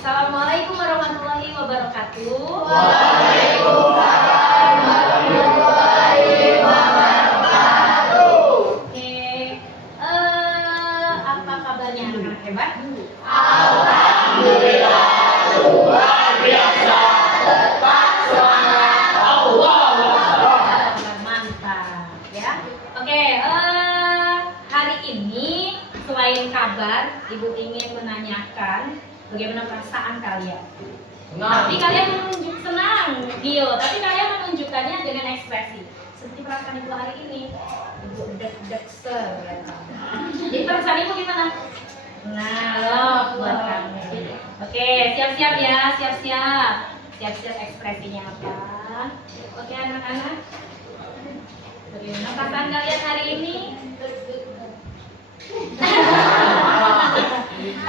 Assalamualaikum warahmatullahi wabarakatuh. Waalaikumsalam warahmatullahi wabarakatuh. Oke, apa kabarnya anak-anak hebat? Alhamdulillah luar biasa. Tetap semangat. Allahu Akbar. Mantap, ya. Oke, hari ini selain kabar, Ibu ingin menanyakan bagaimana perasaan kalian. Tapi kalian senang, Gio. Tapi kalian menunjukkannya dengan ekspresi. Seperti perasaan Ibu hari ini. Ibu deg-deg ser. Jadi perasaan Ibu gimana? Nah, love buat kamu. Oke, siap-siap ya, siap-siap. Siap-siap ekspresinya apa? Oke, anak-anak. Bagaimana perasaan kalian hari ini?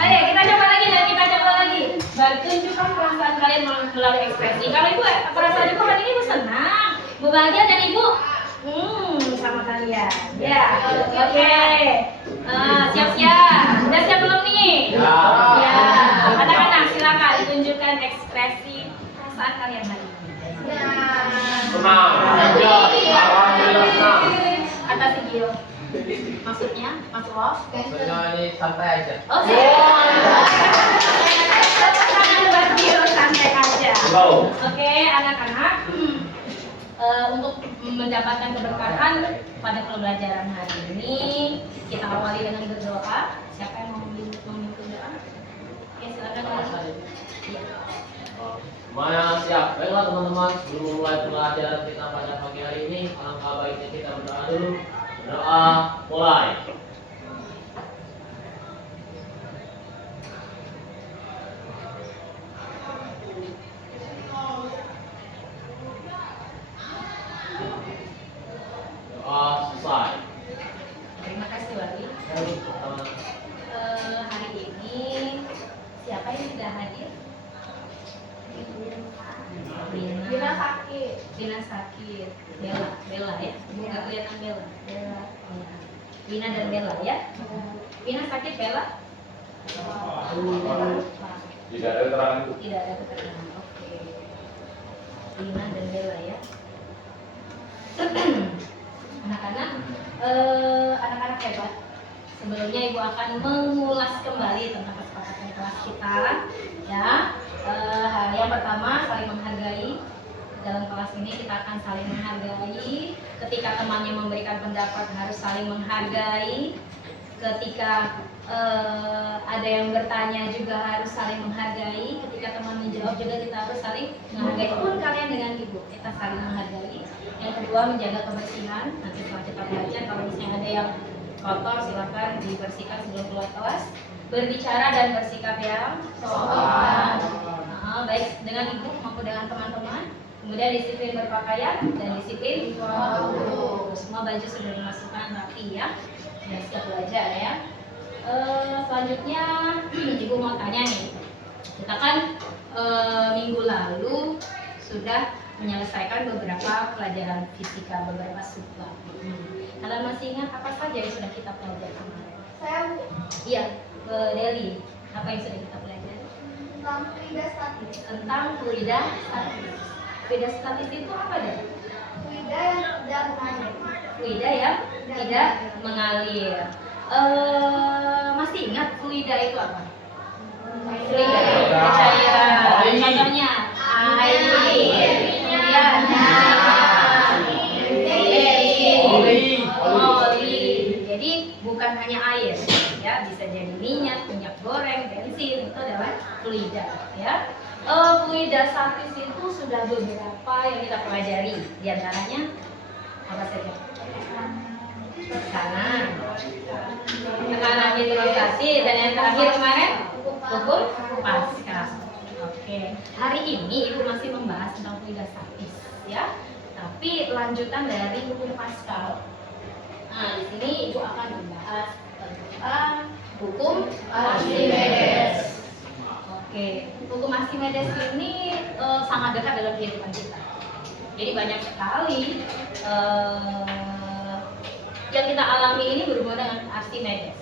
Ayo kita coba lagi dan kita coba lagi. Tunjukkan perasaan kalian melalui ekspresi. Kalau Ibu perasaan Ibu hari ini senang, bahagia dan Ibu sama kalian. Ya, oke. Siap-siap. Udah siap belum nih? Ya. Anak-anak silakan tunjukkan ekspresi perasaan kalian hari ini. Senang. Alhamdulillah senang. Atas Gio. Maksudnya, Mas Lo? Maksudnya ini santai aja. Oh, santai aja. Oke, anak-anak, untuk mendapatkan keberkahan pada pembelajaran hari ini, kita awali dengan berdoa. Siapa yang mau memimpin doa? Oke, silakan. Iya. Semuanya siap. Baiklah teman-teman, sebelum memulai pelajaran kita pada pagi hari ini, alangkah baiknya kita berdoa dulu. Berdoa mulai. Doa selesai. Terima kasih, Wali. Hari ini siapa yang tidak hadir? Bina sakit. Bina sakit. Bella ya. Nggak kelihatan Bella. Iya. Bina dan Bella ya. Bina sakit, Bella? Tidak ada keterangan. Tidak ada keterangan. Oke. Bina dan Bella ya. Anak-anak, anak-anak hebat. Sebelumnya Ibu akan mengulas kembali tentang kesepakatan kelas kita, ya. Yang pertama, saling menghargai. Dalam kelas ini kita akan saling menghargai. Ketika temannya memberikan pendapat harus saling menghargai. Ketika ada yang bertanya juga harus saling menghargai. Ketika teman menjawab juga kita harus saling menghargai. Pun kalian dengan Ibu, kita saling menghargai. Yang kedua, menjaga kebersihan. Nanti setelah kita belajar, kalau misalnya ada yang kotor silakan dibersihkan sebelum keluar kelas. Berbicara dan bersikap yang sopan. Baik dengan Ibu maupun dengan teman-teman. Kemudian disiplin berpakaian dan disiplin waktu. Semua baju sudah dimasukkan rapi ya. Sudah siap belajar ya. Selanjutnya Ibu mau tanya nih. Kita kan minggu lalu sudah menyelesaikan beberapa pelajaran fisika, beberapa subbab. Kalian masih ingat apa saja yang sudah kita pelajari kemarin? Saya Iya, Deli. Apa yang sudah kita pelajari? tentang fluida statis. Tentang fluida statis. Fluida statis itu apa deh? Fluida yang tidak mengalir. Fluida yang tidak mengalir. Masih ingat fluida itu apa? Fluida cairan. Contohnya air, kemudian oli. Jadi bukan hanya air, ya, bisa jadi minyak goreng, bensin, itu adalah fluida, ya. Fluida statis itu sudah beberapa yang kita pelajari, di antaranya apa saja? Tekanan hidrolisasi, dan yang terakhir kemarin hukum Pascal. Oke, hari ini Ibu masih membahas tentang fluida statis, ya. Tapi lanjutan dari hukum Pascal. Nah, di sini Ibu akan membahas tentang hukum Archimedes. Oke, hukum Archimedes ini sangat dekat dalam kehidupan kita. Jadi banyak sekali yang kita alami ini berhubungan dengan Archimedes.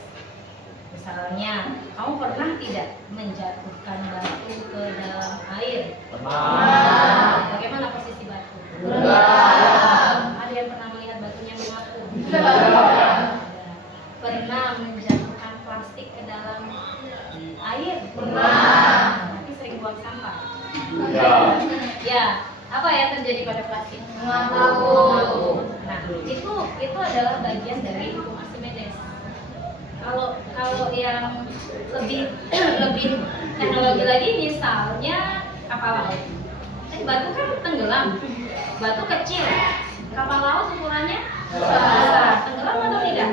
Misalnya, kamu pernah tidak menjatuhkan batu Ya. Ya, apa yang terjadi pada plastik? Mengamuk. Nah, itu adalah bagian dari hukum Archimedes. Kalau yang lebih lebih teknologi lagi, misalnya kapal laut. Batu kan tenggelam, batu kecil, kapal laut ukurannya besar. Tenggelam atau tidak?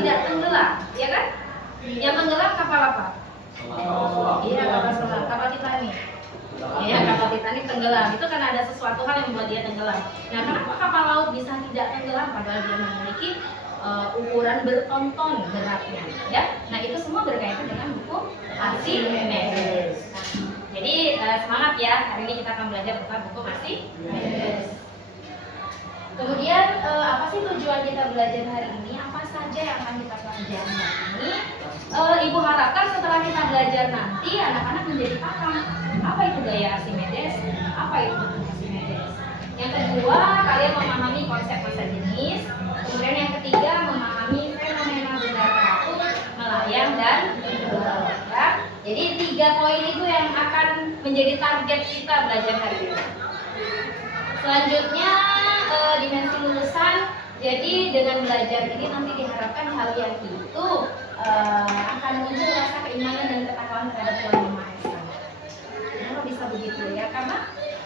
Tidak tenggelam, ya kan? Yang tenggelam kapal apa? Iya, kapal selam, kapal Titanic. Iya, kapal Titanic tenggelam. Itu kan ada sesuatu hal yang membuat dia tenggelam. Nah, kenapa kapal laut bisa tidak tenggelam padahal dia memiliki ukuran bertonton beratnya, ya? Nah, itu semua berkaitan dengan hukum Archimedes. Nah, jadi semangat ya, hari ini kita akan belajar tentang hukum Archimedes. Kemudian apa sih tujuan kita belajar hari ini? Apa saja yang akan kita pelajari hari ini? Ibu harapkan setelah kita belajar nanti anak-anak menjadi paham apa itu gaya Archimedes, apa itu hukum Archimedes. Yang kedua, kalian memahami konsep massa jenis. Kemudian yang ketiga, memahami fenomena benda teratur, melayang dan tenggelam. Ya. Jadi 3 poin itu yang akan menjadi target kita belajar hari ini. Selanjutnya dimensi lulusan. Jadi dengan belajar ini nanti diharapkan kalian itu akan muncul rasa keimanan dan ketakwaan terhadap Tuhan Yang Maha Esa. Kenapa bisa begitu ya? Karena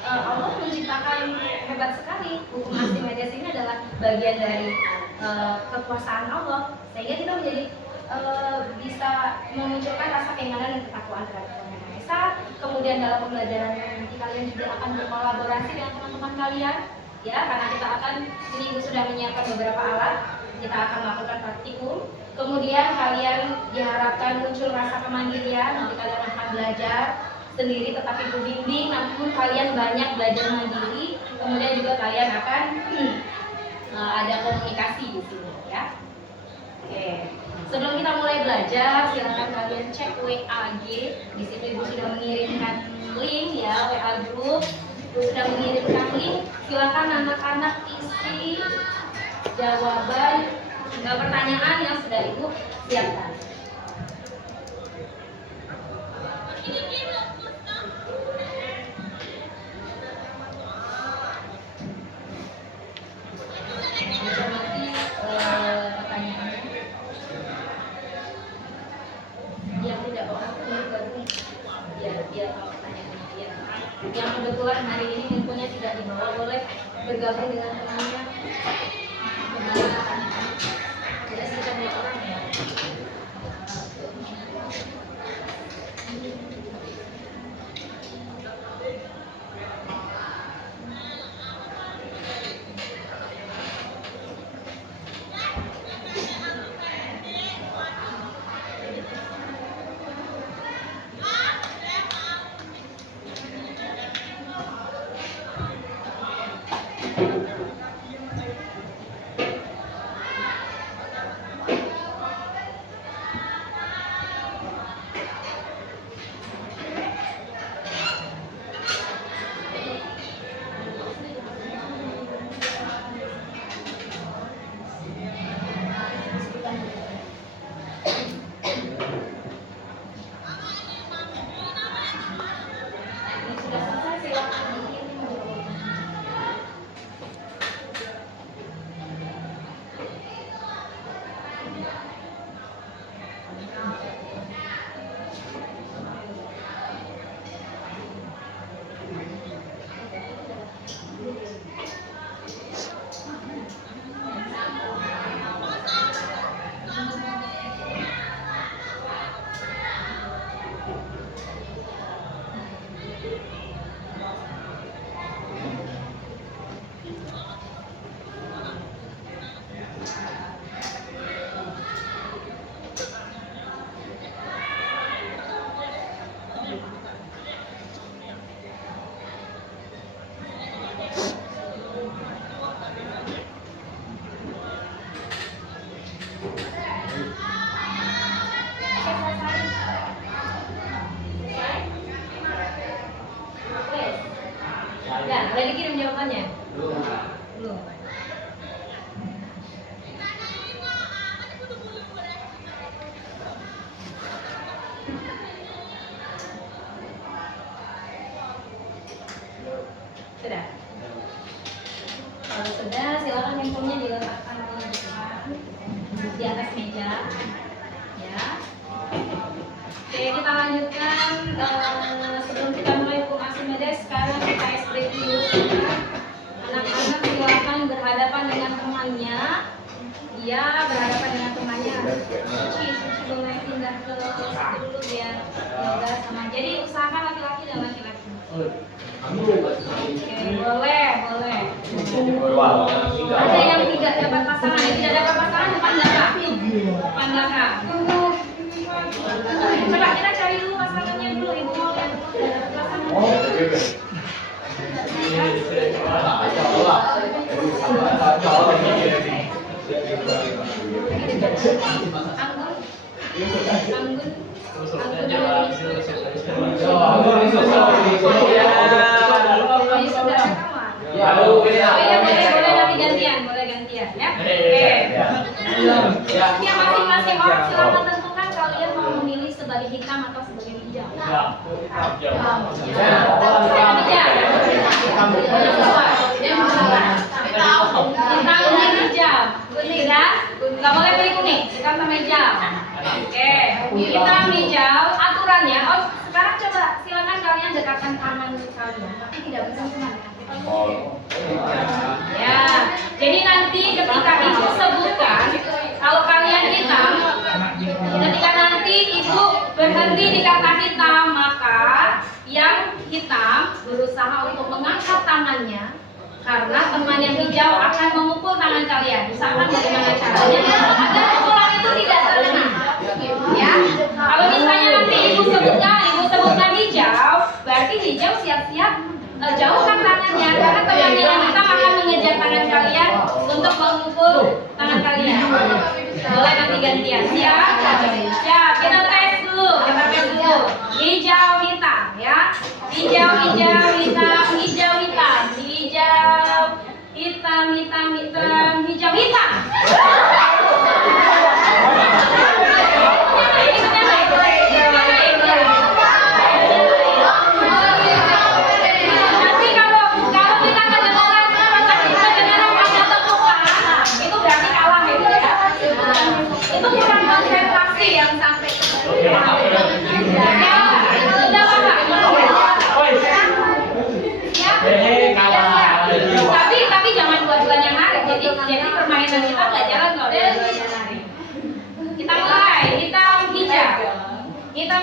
Allah menciptakan hebat sekali. Hukum Archimedes ini adalah bagian dari kekuasaan Allah, sehingga kita menjadi bisa memunculkan rasa keimanan dan ketakwaan terhadap Tuhan Yang Maha Esa. Kemudian dalam pembelajaran nanti kalian juga akan berkolaborasi dengan teman-teman kalian, ya, karena kita akan ini Ibu sudah menyiapkan beberapa alat. Kita akan melakukan praktikum. Kemudian kalian diharapkan muncul rasa kemandirian. Nanti kalian akan belajar sendiri, tetapi Ibu bimbing. Namun kalian banyak belajar mandiri. Kemudian juga kalian akan ada komunikasi di sini, ya. Oke. Sebelum kita mulai belajar, silakan kalian cek WA-G. Di situ Ibu sudah mengirimkan link, ya, WA group. Ibu sudah mengirimkan link. Silakan anak-anak isi jawaban pertanyaan yang sudah Ibu siapkan. Mencermati pertanyaannya. Yang tidak paham bergabung, biar tahu pertanyaannya. Ya. Yang kebetulan hari ini infonya tidak dibawa, boleh bergabung dengan temannya. Tidak sekitar 2 orang ya. Udah dikirim jawabannya? Belum. Sudah. Kalau sudah, silakan handphonenya diletakkan di depan, di atas meja. Ya. Oke, kita lanjutkan. Sebelum kita mulai hukum Archimedes, sekarang kita es break dulu. Anak-anak silakan berhadapan dengan temannya. Iya, berhadapan dengan temannya. Suci boleh pindah ke situ dulu biar yoga sama. Jadi usahakan laki-laki dan laki-laki. Oke, boleh. Ada yang tidak dapat pasangan, yang tidak dapat pasangan depan belakang. Coba kita cari dulu pasangannya dulu, ibu mau lihat pasangannya. Boleh gantian ya. Oke. Ya, masing-masing orang silakan tentukan kalian mau memilih sebagai hitam atau sebagai hijau. Nggak boleh pilih kuning, hitam sama hijau. Oke, hitam hijau. Aturannya, sekarang coba silakan kalian dekatkan tangan kalian, tapi tidak bersentuhan. Ya, jadi nanti ketika ibu sebutkan, kalau kalian hitam, ketika nanti ibu berhenti di kata hitam, maka yang hitam berusaha untuk mengangkat tangannya. Karena teman yang hijau akan memukul tangan kalian. Misalkan bagaimana caranya agar pukulan itu tidak terkena. Ya, kalau misalnya nanti ibu sebutkan hijau, berarti hijau siap-siap jauhkan tangannya. Karena temannya yang hitam akan mengejar tangan kalian untuk memukul tangan kalian. Boleh nanti gantian. Siap? Siap. Kita tes dulu. Hijau hitam, ya. Hijau hitam. Hijau hitam. Nanti kalau kita kedengaran pada tepukan, itu berarti kalah itu ya. Itu kurang konsentrasi yang sampai. Tapi jangan dua-duanya narik. Jadi permainan kita nggak jalan kalau dua-duanya narik. Kita mulai. Hitam hijau. Hitam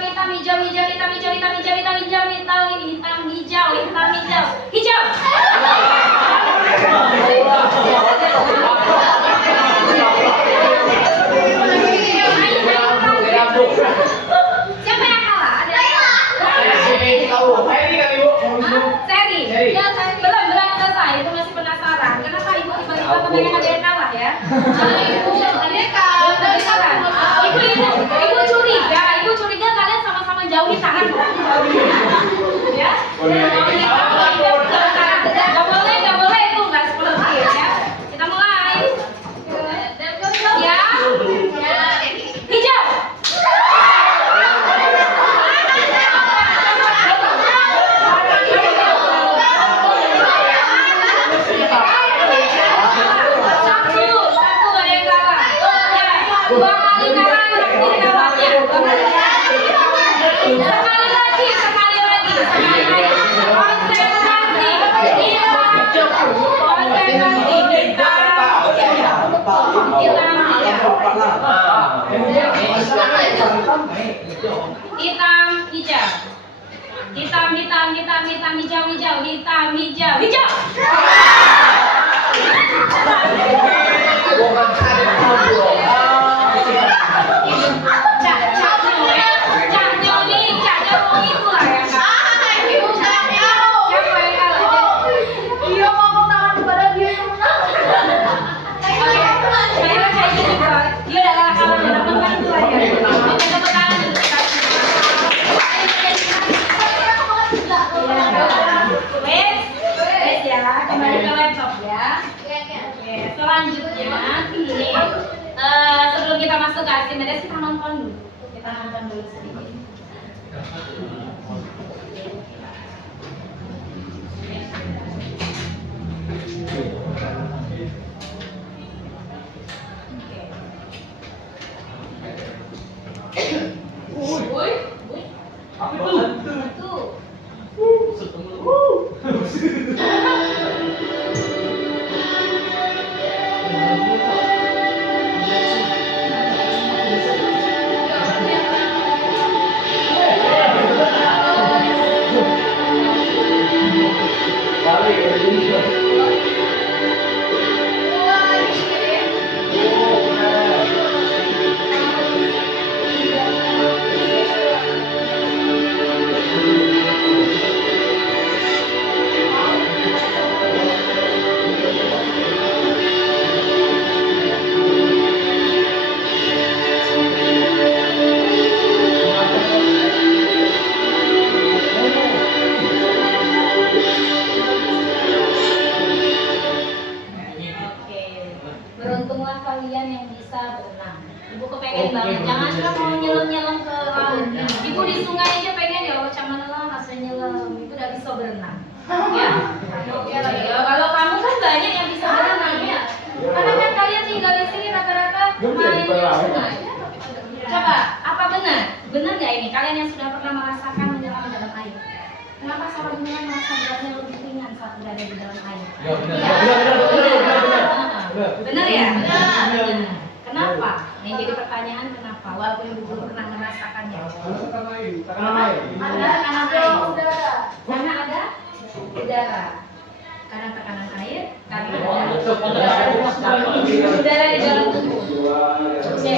hijau. Siapa yang kalah? Seri. Belum selesai. Itu masih penasaran. Kenapa ibu tiba-tiba kepengen ada yang kalah ya? Ibu curiga kalian sama-sama jauhi tangan. Ya? Gak boleh itu nggak seperti ya. Kita mulai. Ya. Hijau. Satu ada yang kalah. Dua kali kalah, sekali lagi. Hitam hijau. Kembali ke laptop ya. Oke, selanjutnya ini sebelum kita masuk ke Archimedes kita nonton dulu. Sedikit. Itu. Oke, beruntunglah kalian yang bisa berenang. Ibu kepengen banget, jangan kan mau nyelam-nyelam ke laut. Ibu di sungai aja pengen ya, macam mana lah rasanya nyelam. Itu udah bisa berenang. Ya, ya, kalau kamu kan banyak yang bisa berenang ya. Karena kan kalian tinggal di sini rata-rata main di sungai. Coba, apa benar? Benar nggak ini? Kalian yang sudah pernah merasakan menyelam dalam air. Kenapa seorang penyelam merasa beratnya lebih ringan saat berada di dalam air? Ya, benar. Benar ya? Benar. Kenapa? Yang jadi pertanyaan kenapa? Walaupun ibu belum pernah merasakannya. Karena tekanan air. Karena ada udara. Karena tekanan air. Karena ada udara di dalam tubuh. Oke.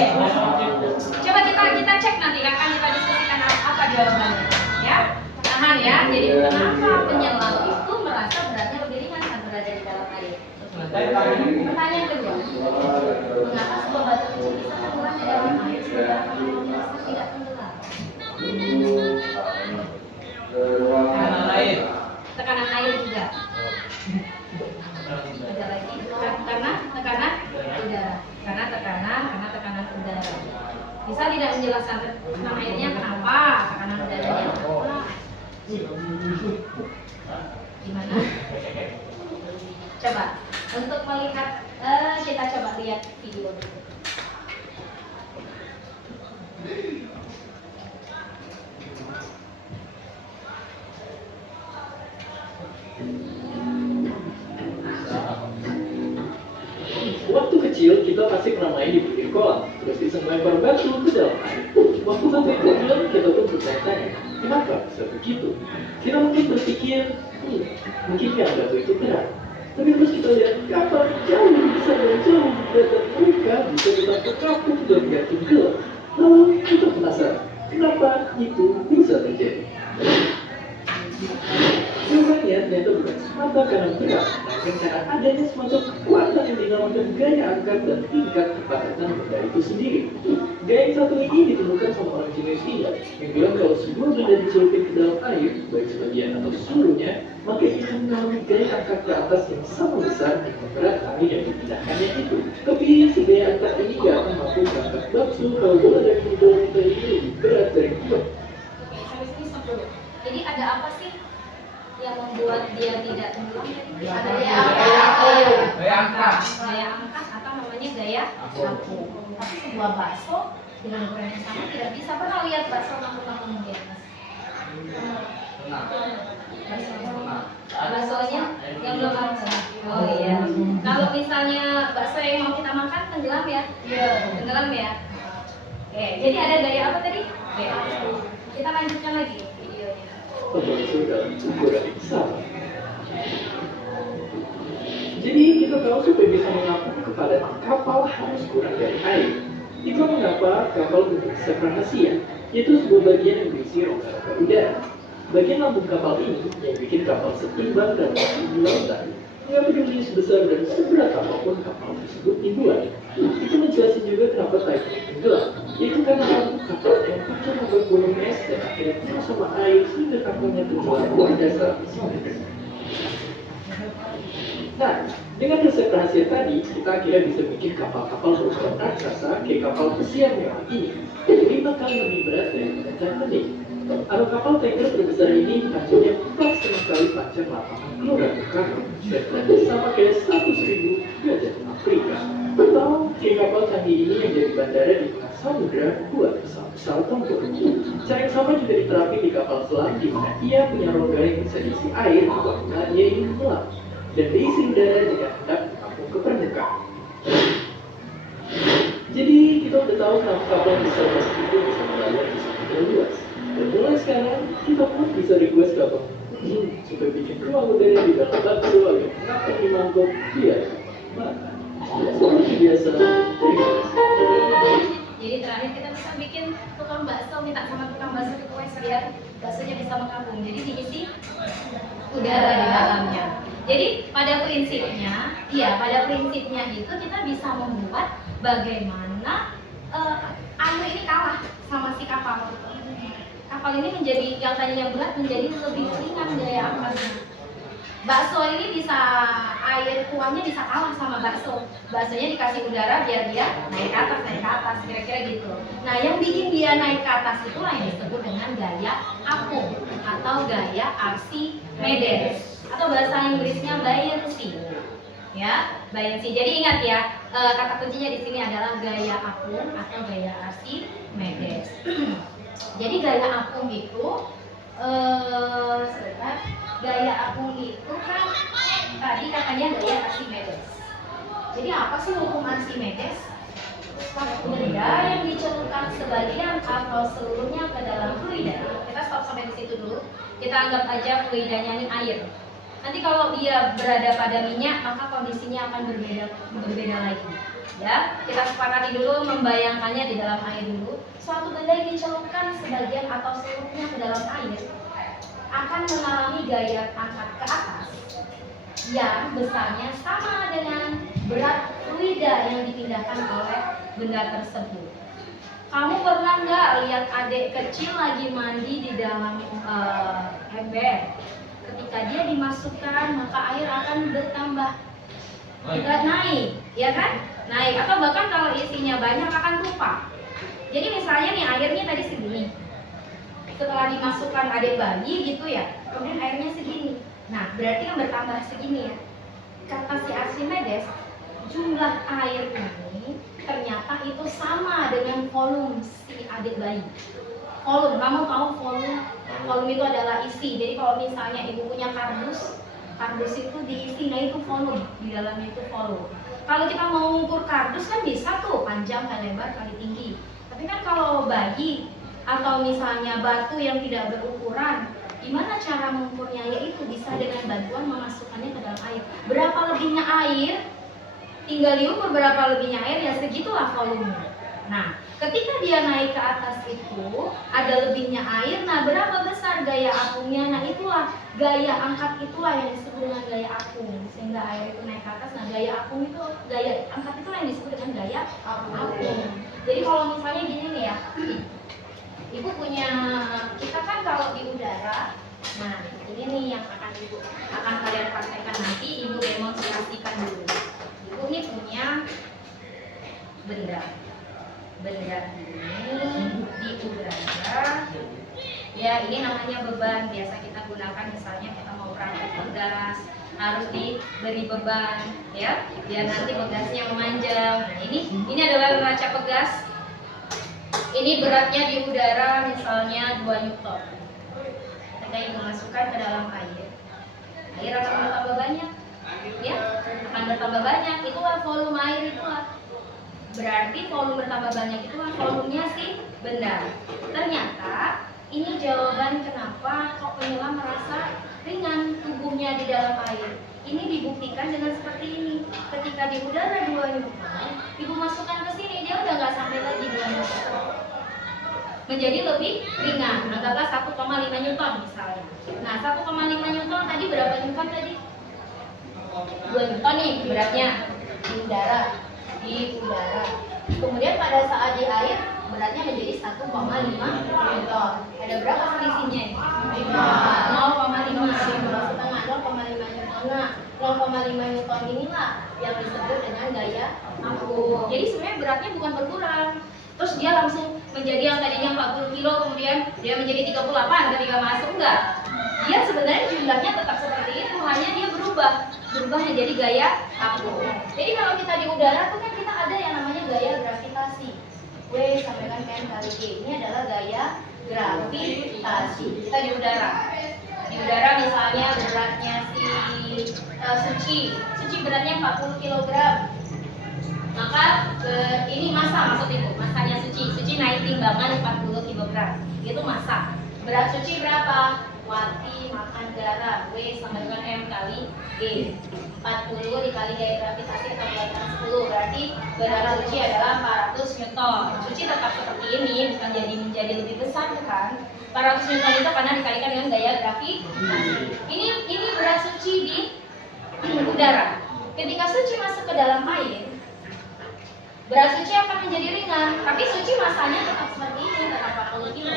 Coba kita cek nanti akan kita diskusikan apa jawabannya. Ya. Tahan ya. Jadi kenapa penyelam itu merasa beratnya lebih ringan saat berada di dalam air? Pertanyaan kedua, mengapa sebuah batu kecil bisa tenggelam di dalam air sementara kapal biasa tidak tenggelam? Tekanan air juga. Ada lagi, karena tekanan udara. Karena tekanan udara. Bisa tidak menjelaskan tekanan airnya kenapa? Tekanan udaranya kenapa? Gimana? Coba untuk melihat, kita coba lihat video dulu. Waktu kecil kita pasti pernah main di pinggir kolam, terus iseng lempar batu ke dalam air. Waktu sampai tenggelam kita pun bertanya-tanya, kenapa bisa begitu? Kita mungkin berpikir, mungkin yang batu itu berat. Tapi terus kita lihat kapal jauh lebih besar dan jauh lebih berat dan mereka bisa tetap terkapung dan gak tenggelam. Lalu kita penasaran, kenapa itu bisa terjadi? Jawabannya ternyata bukan semata karena berat, melainkan karena adanya semacam kekuatan yang dinamakan gaya angkat dan tingkat kepadatan benda itu sendiri. Gaya yang satu ini ditemukan sama orang Cina India yang bilang kalau sebuah benda dicelupin ke dalam air, baik sebagian atau seluruhnya, maka ia akan mengalami gaya angkat ke atas yang sama besar dengan berat air yang dipindahkannya itu. Tapi si gaya angkat ini gak akan mampu mengangkat bakso kalau bola dari bawah kita ini lebih berat dari kita. Oke, sampai sini stop dulu. Jadi ada apa sih yang membuat dia tidak tenggelam? Ada Gaya angkat. Gaya angkat atau namanya gaya apung. Tapi sebuah bakso dengan ukuran yang sama tidak bisa. Pernah lihat bakso ngapung-ngapung di atas? Baksonya yang belum matang. Oh iya. Kalau misalnya bakso yang mau kita makan tenggelam ya? Iya. Tenggelam ya. Oke. Jadi ada gaya apa tadi? Gaya apung. Kita lanjutkan lagi videonya. Bakso dalam ukuran yang sama. Jadi kita tahu supaya bisa mengapung kepada kapal harus kurang dari air. Itulah mengapa kapal memiliki rahasia, yaitu sebuah bagian yang berisi rongga-rongga udara. Bagian lambung kapal ini yang bikin kapal setimbang dan masuk di lautan. Nggak peduli sebesar dan seberat apapun kapal tersebut dibuat. Itu menjelaskan juga kenapa Titanic tenggelam. Yaitu karena lambung kapal yang pakai membuat gunung es dan akhirnya penuh sama air sehingga kapalnya tenggelam di dasar samudra. Nah, dengan resep rahasia tadi, kita akhirnya bisa bikin kapal-kapal berukuran raksasa kayak kapal pesiar mewah ini. 5 kali lebih berat daripada Titanic. Anak kapal tanker terbesar ini panjangnya 4,5 kali panjang lapangan Gelora Bung Karno dan beratnya sama kayak 100.000 gajah Afrika. Atau kayak kapal canggih ini yang jadi bahan mendarat di tengah samudra buat pesawat tempur. Cara yang sama juga diterapkan di kapal selam di mana ia punya rongga yang bisa diisi air apabila ia ingin menyelam dan diisi udara jika hendak menampung ke permukaan. Jadi kita udah tahu kenapa kapal bisa itu bisa melayar di samudra luas. Dan mulai sekarang kita pun bisa request kapal supaya bikin ruang udara di dalam batu agar mengapung di mangkok biar makan. Seperti biasa, terima kasih. Jadi terakhir kita bisa bikin tukang bakso, minta sama tukang bakso request biar baksonya bisa mengapung. Jadi diisi udara di dalamnya. Jadi pada prinsipnya itu kita bisa membuat bagaimana air ini kalah sama si kapal. Kapal ini menjadi yang tadinya berat menjadi lebih ringan daya angkatnya. Bakso ini bisa air kuahnya bisa kalah sama bakso. Baksonya dikasih udara biar dia naik ke atas, kira-kira gitu. Nah, yang bikin dia naik ke atas itulah yang disebut dengan gaya apung atau gaya Archimedes atau bahasa Inggrisnya buoyancy. Ya, buoyancy. Jadi ingat ya, kata kuncinya di sini adalah gaya apung atau gaya Archimedes. Jadi gaya apung itu sebentar, gaya apung itu kan tadi katanya gaya Archimedes. Jadi apa sih hukum Archimedes? Benda yang dicelupkan sebagian atau seluruhnya ke dalam fluida. Kita stop sampai di situ dulu. Kita anggap aja fluidanya ini air. Nanti kalau dia berada pada minyak, maka kondisinya akan berbeda lagi. Ya, kita sepakati dulu membayangkannya di dalam air dulu. Suatu benda yang dicelupkan sebagian atau seluruhnya ke dalam air akan mengalami gaya angkat ke atas yang besarnya sama dengan berat fluida yang dipindahkan oleh benda tersebut. Kamu pernah nggak lihat adik kecil lagi mandi di dalam ember? Ketika dia dimasukkan, maka air akan bertambah naik, ya kan? Naik, atau bahkan kalau isinya banyak akan tumpah. Jadi misalnya nih airnya tadi segini, setelah dimasukkan adik bayi gitu ya, kemudian airnya segini. Nah, berarti kan bertambah segini ya. Kata si Archimedes, jumlah air ini ternyata itu sama dengan volume si adik bayi. Volume, kamu tahu volume? Volume itu adalah isi. Jadi kalau misalnya ibu punya kardus, kardus itu diisi, nah itu volume, di dalamnya itu volume. Kalau kita mau mengukur kardus kan bisa tuh panjang kali lebar kali tinggi. Tapi kan kalau bayi atau misalnya batu yang tidak berukuran, gimana cara mengukurnya? Yaitu bisa dengan bantuan memasukkannya ke dalam air. Berapa lebihnya air? Tinggal diukur berapa lebihnya air, ya segitulah volumenya. Nah, ketika dia naik ke atas itu ada lebihnya air. Nah, berapa besar gaya apungnya? Nah, itulah gaya angkat, itulah yang disebut dengan gaya apung. Sehingga air itu naik ke atas. Nah, gaya apung itu, gaya angkat itulah yang disebut dengan gaya apung. Jadi kalau misalnya gini nih ya, ibu punya, kita kan kalau di udara, nah ini nih yang akan kalian praktekkan nanti. Ibu demonstrasikan dulu. Ibu nih punya benda ini di udara. Ya, ini namanya beban. Biasa kita gunakan misalnya kita mau praktek pegas, harus diberi beban ya, biar nanti pegasnya memanjang. Nah, ini adalah neraca pegas. Ini beratnya di udara misalnya 2 Newton. Ketika ibu masukkan ke dalam air akan bertambah banyak ya, akan bertambah banyak. Itulah volume air, itulah berarti volume bertambah banyak, itulah volumenya si benda. Ternyata ini jawaban kenapa kok penyelam merasa ringan tubuhnya di dalam air. Ini dibuktikan dengan seperti ini. Ketika di udara 2 Newton, ibu masukkan ke sini, dia udah nggak sampai lagi 2 Newton. Menjadi lebih ringan, anggaplah 1,5 Newton misalnya. Nah, 1,5 Newton tadi berapa Newton tadi? 2 Newton nih beratnya di udara. Kemudian pada saat di air beratnya menjadi 1,5 Newton. Ada berapa selisihnya? 0,5 setengah 0,5 Newton. Nah, 0,5 Newton inilah yang disebut dengan gaya apung. Jadi sebenarnya beratnya bukan berkurang. Terus dia langsung menjadi yang tadinya 40 kilo kemudian dia menjadi 38 ketika masuk, enggak. Dia sebenarnya jumlahnya tetap seperti itu, hanya dia berubah menjadi gaya apung. Jadi kalau kita di udara tuh kan kita ada yang namanya gaya gravitasi. W sama dengan M kali G. Ini adalah gaya gravitasi. Kita di udara. Di udara misalnya beratnya Suci beratnya 40 kg. Maka ini massa, maksud ibu, massanya Suci naik timbangan 40 kg. Itu massa. Berat Suci berapa? Wati makan garam. W sama dengan M kali G. 40 dikali gaya gravitasi kita bulatkan 10. Berarti berat Suci adalah 400 Newton. Suci tetap seperti ini, bukan menjadi lebih besar, bukan? 400 Newton itu karena dikalikan dengan gaya gravitasi. Ini berat Suci di udara. Ketika Suci masuk ke dalam air, berat Suci akan menjadi ringan, tapi Suci masanya tetap seperti ini, tetap 40 kg.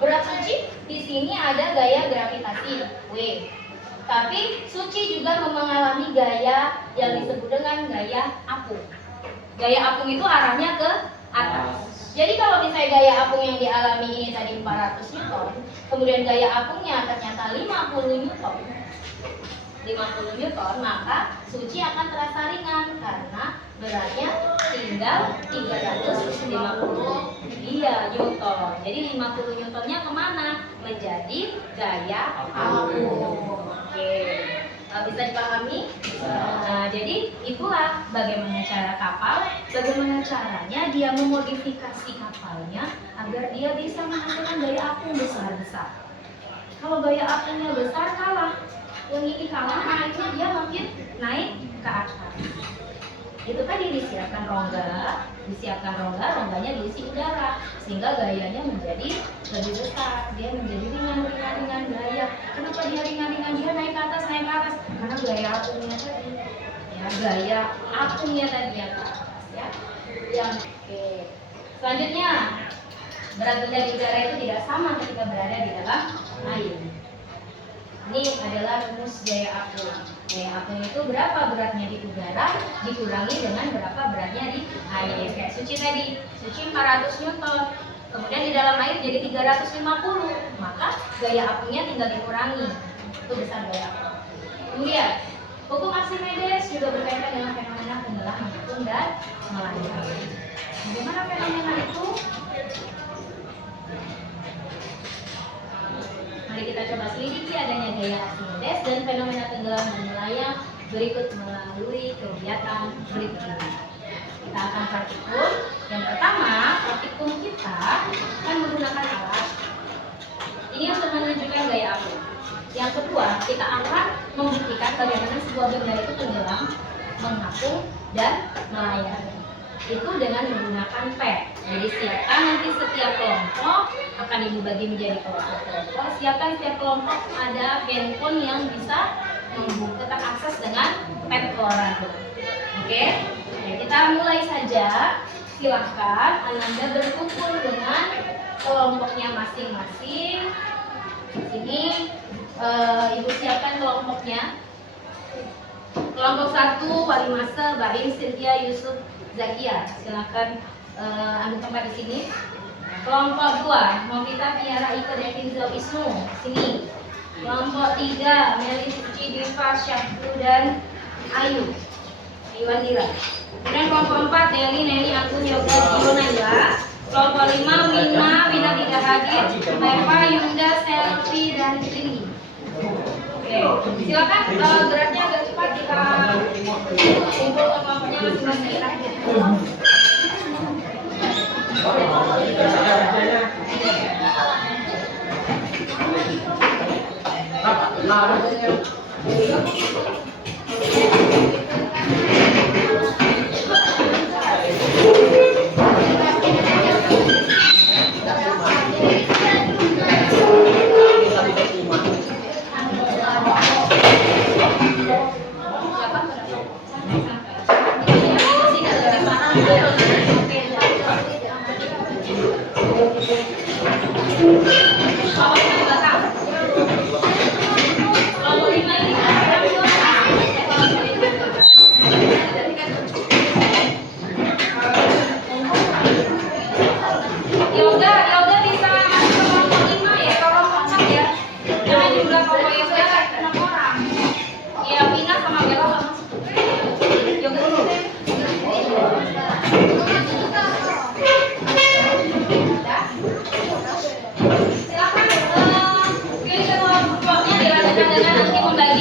Berat Suci di sini ada gaya gravitasi W. Tapi Suci juga mengalami gaya yang disebut dengan gaya apung. Gaya apung itu arahnya ke atas. Jadi kalau misalnya gaya apung yang dialami ini tadi 400 Newton, kemudian gaya apungnya ternyata 50 Newton, maka Suci akan terasa ringan karena beratnya tinggal 350 Newton. Jadi 50 Newtonnya kemana? Menjadi gaya apung. Oke, bisa dipahami? Nah, jadi itulah bagaimana caranya dia memodifikasi kapalnya agar dia bisa menghasilkan gaya apung besar-besar. Kalau gaya apungnya besar kalah, yang ini kalah, naiknya dia makin naik ke atas. Itu tadi disiapkan rongga, rongganya diisi udara sehingga gayanya menjadi lebih besar, dia menjadi ringan gaya. Kenapa dia ringan? Dia naik ke atas karena gaya apungnya tadi. Ya, gaya apungnya tadi yang ke atas ya. Oke. Selanjutnya, berat benda di udara itu tidak sama ketika berada di dalam air. Ini adalah rumus gaya apung. Gaya apung itu berapa beratnya di udara dikurangi dengan berapa beratnya di air. Kayak Suci tadi, Suci 400 Newton. Kemudian di dalam air jadi 350. Maka gaya apungnya tinggal dikurangi. Itu besar gaya apung. Kemudian, hukum Archimedes juga berkaitan dengan fenomena tenggelam, mengapung dan melayang. Bagaimana fenomena itu? Mari kita coba selidiki adanya gaya Archimedes dan fenomena tenggelam dan melayang berikut melalui kegiatan berikut ini. Kita akan praktikum. Yang pertama, praktikum kita akan menggunakan alat ini untuk menunjukkan gaya apung. Yang kedua, kita akan membuktikan bagaimana sebuah benda itu tenggelam, mengapung, dan melayang. Itu dengan menggunakan pet. Jadi siapkan nanti setiap kelompok akan ibu bagi menjadi kelompok-kelompok. Siapkan setiap kelompok ada handphone yang bisa tetap akses dengan pet keluarga. Oke? Nah, kita mulai saja. Silahkan Ananda berkumpul dengan kelompoknya masing-masing. Sini ibu siapkan kelompoknya. Kelompok 1 Wali Masa, Baim, Cynthia, Yusuf, Zakia. Silahkan ambil tempat di sini. Kelompok 2 Novita, Tiara, Ika, Devin, Zul, Isnu. Sini. Kelompok 3 Meli, Suci, Diva, Syahdu, dan Ayu. Wandira. Kemudian kelompok 4 Deli, Neni, Agun, Yoga, Gio, Naila. Kelompok 5 Wina tidak hadir. Eva, Yunda, Selvi, dan Trini. Oke, silakan geraknya agak cepat kita kumpul kelompoknya masing-masing.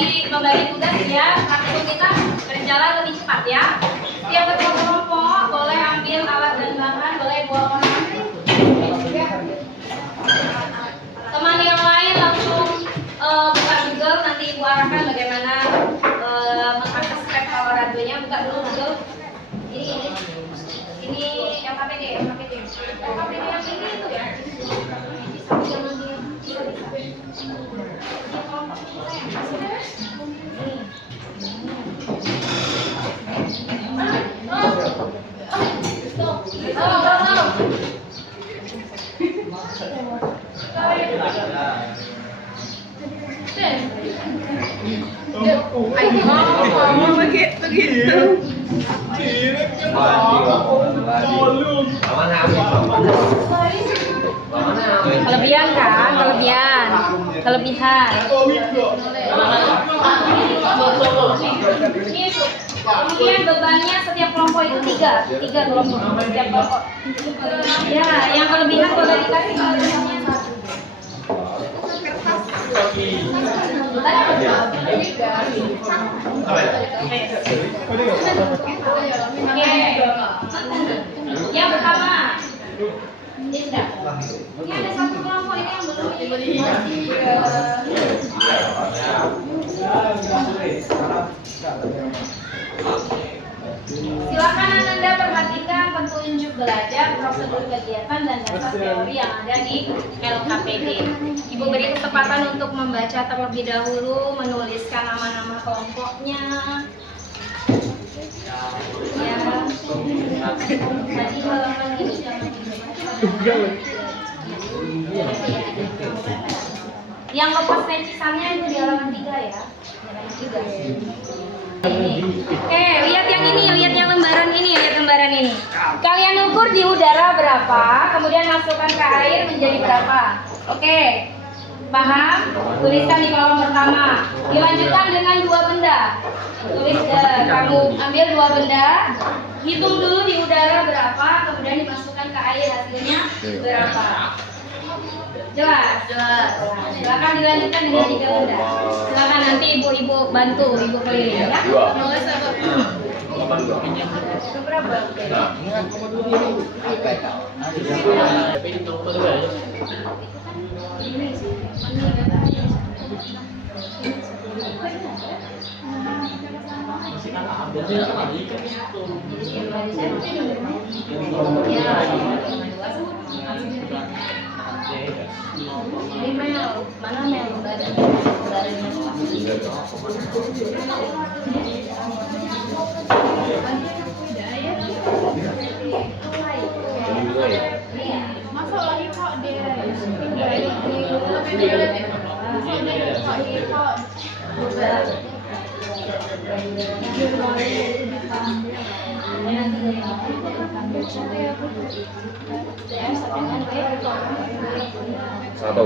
membagi tugas ya, kartu kita berjalan lebih cepat ya. Setiap ketua kelompok boleh ambil alat dan bahan, boleh bawa orang. Teman yang lain langsung buka Google, nanti Ibu arahkan bagaimana mengakses tab Coloradonya. Buka dulu Google. Ini LKPD yang ini itu ya. Kelebihan kan? Kelebihan. Kemudian bebannya setiap kelompok itu tiga kelompok setiap kelompok. Ya, yang kelebihan boleh dikasih kelebihannya satu. Yang pertama, ini sudah. Ini ada satu kelompok ini yang belum. Silakan Anda perhatikan petunjuk belajar, prosedur kegiatan dan dasar teori yang ada di LKPD. Ibu beri kesempatan untuk membaca terlebih dahulu, menuliskan nama-nama kelompoknya. Ya. Tadi halaman ini yang lepas tencisannya itu di halaman 3 ya. Oke, lihat yang ini, lihat yang lembaran ini. Kalian ukur di udara berapa, kemudian masukkan ke air menjadi berapa. Oke, paham? Tuliskan di kolom pertama. Dilanjutkan dengan 2 benda. Tulis, kamu ambil 2 benda, hitung dulu di udara berapa, kemudian dimasukkan ke air, hasilnya berapa. Jelas. Silakan dilanjutkan dengan 3 benda. Silakan nanti ibu bantu, ibu keliling ya. Berapa? Ini Mel, mana Mel? Masa lagi kok dia? Satu.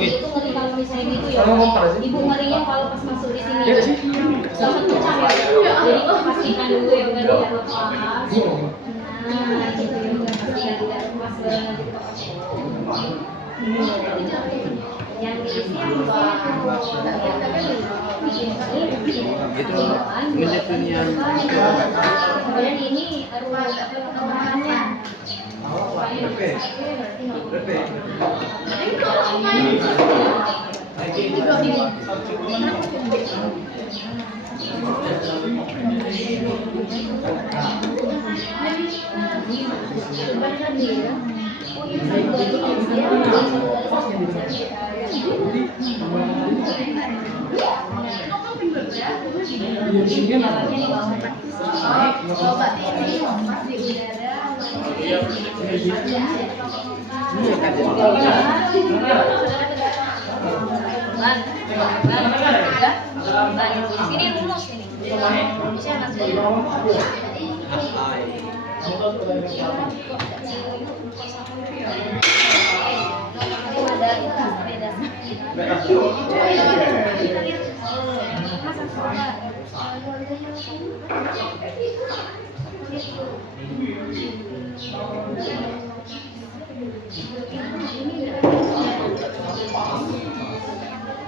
Itu ngeri kalau misalnya gitu ya. Ibu ngerinya kalau pas masuk di sini. Jangan pecah ya. Jadi pastikan dulu ya udah lihat lepas. Nah, gitu ya udah pastikan tidak lepas banget. Yang diisi yang kemudian ini ruang perkembangannya. Sini rumus ini.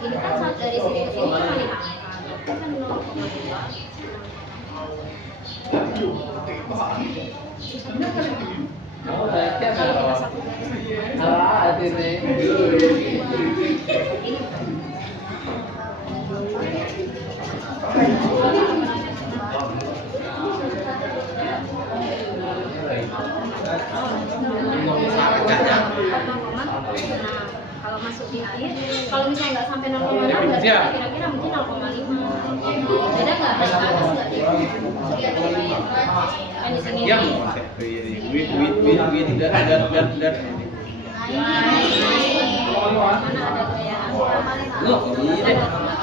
Ini kan saat dari sini ke sini cuma diangkat. Kan 0,2. Kalau masuk di air, kalau misalnya nggak sampai 0,6, berarti kira-kira mungkin 0,5. Beda nggak? Ke atas nggak dia? Kan di sini. Yang tidak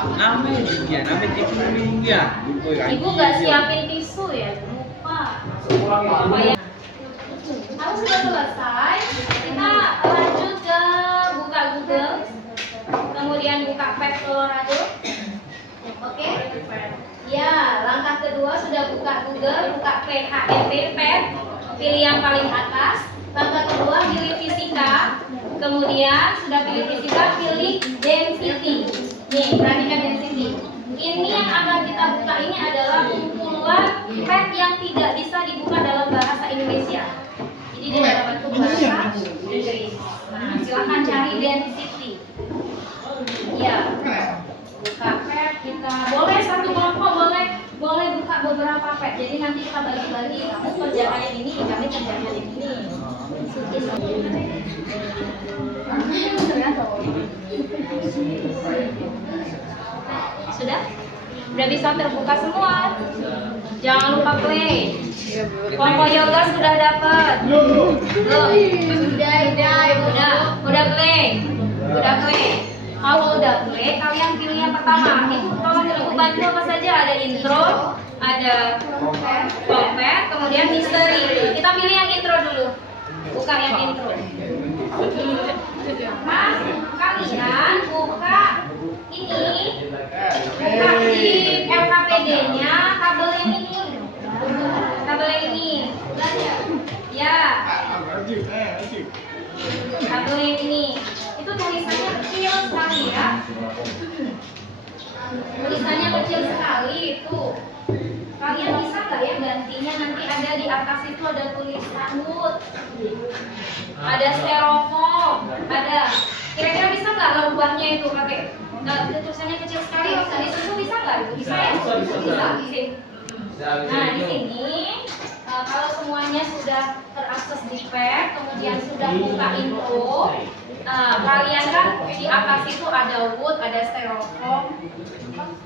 Mana ada gaya? Ibu nggak siapin tisu ya? Lupa. Apa ya? Kalau sudah selesai, kita lanjut ke buka Google, kemudian buka Pet Colorado. Oke? Ya, langkah kedua sudah buka Google, buka PHET, Pet, pilih yang paling atas. Langkah kedua pilih fisika, kemudian sudah pilih fisika, pilih density. Nih, perhatikan density. Ini yang akan kita buka ini adalah kumpulan pet yang tidak bisa dibuka dalam bahasa Indonesia. Jadi dia dalam bentuk bahasa Inggris. Nah, silakan cari density. Ya, buka pet kita. Boleh satu kelompok, boleh buka beberapa pet. Jadi nanti kita bagi-bagi. Kamu kerjakan yang ini, kami kerjakan yang ini. Sudah? Sudah bisa terbuka semua. Jangan lupa play. Kompo yoga sudah dapat. Udah play. Kalau udah play, kalian pilih yang pertama. Itu tolong bantu apa saja? Ada intro, ada kompet, kemudian misteri. Kita pilih yang intro dulu. Buka yang intro. Mas, kalian buka ini, buka di LKPD-nya kabel yang ini. Ya. Kabel yang ini. Itu tulisannya kecil sekali ya. Tulisannya kecil sekali itu. Kalian bisa nggak ya gantinya nanti ada di atas itu ada tulisan wood, ada styrofoam, ada. Kira-kira bisa nggak merubahnya itu pakai? Tulisannya kecil sekali, bisa disusun bisa nggak? Bisa ya? Bisa. Nah di sini kalau semuanya sudah terakses di pet, kemudian sudah buka info, kalian kan di atas itu ada wood, ada styrofoam.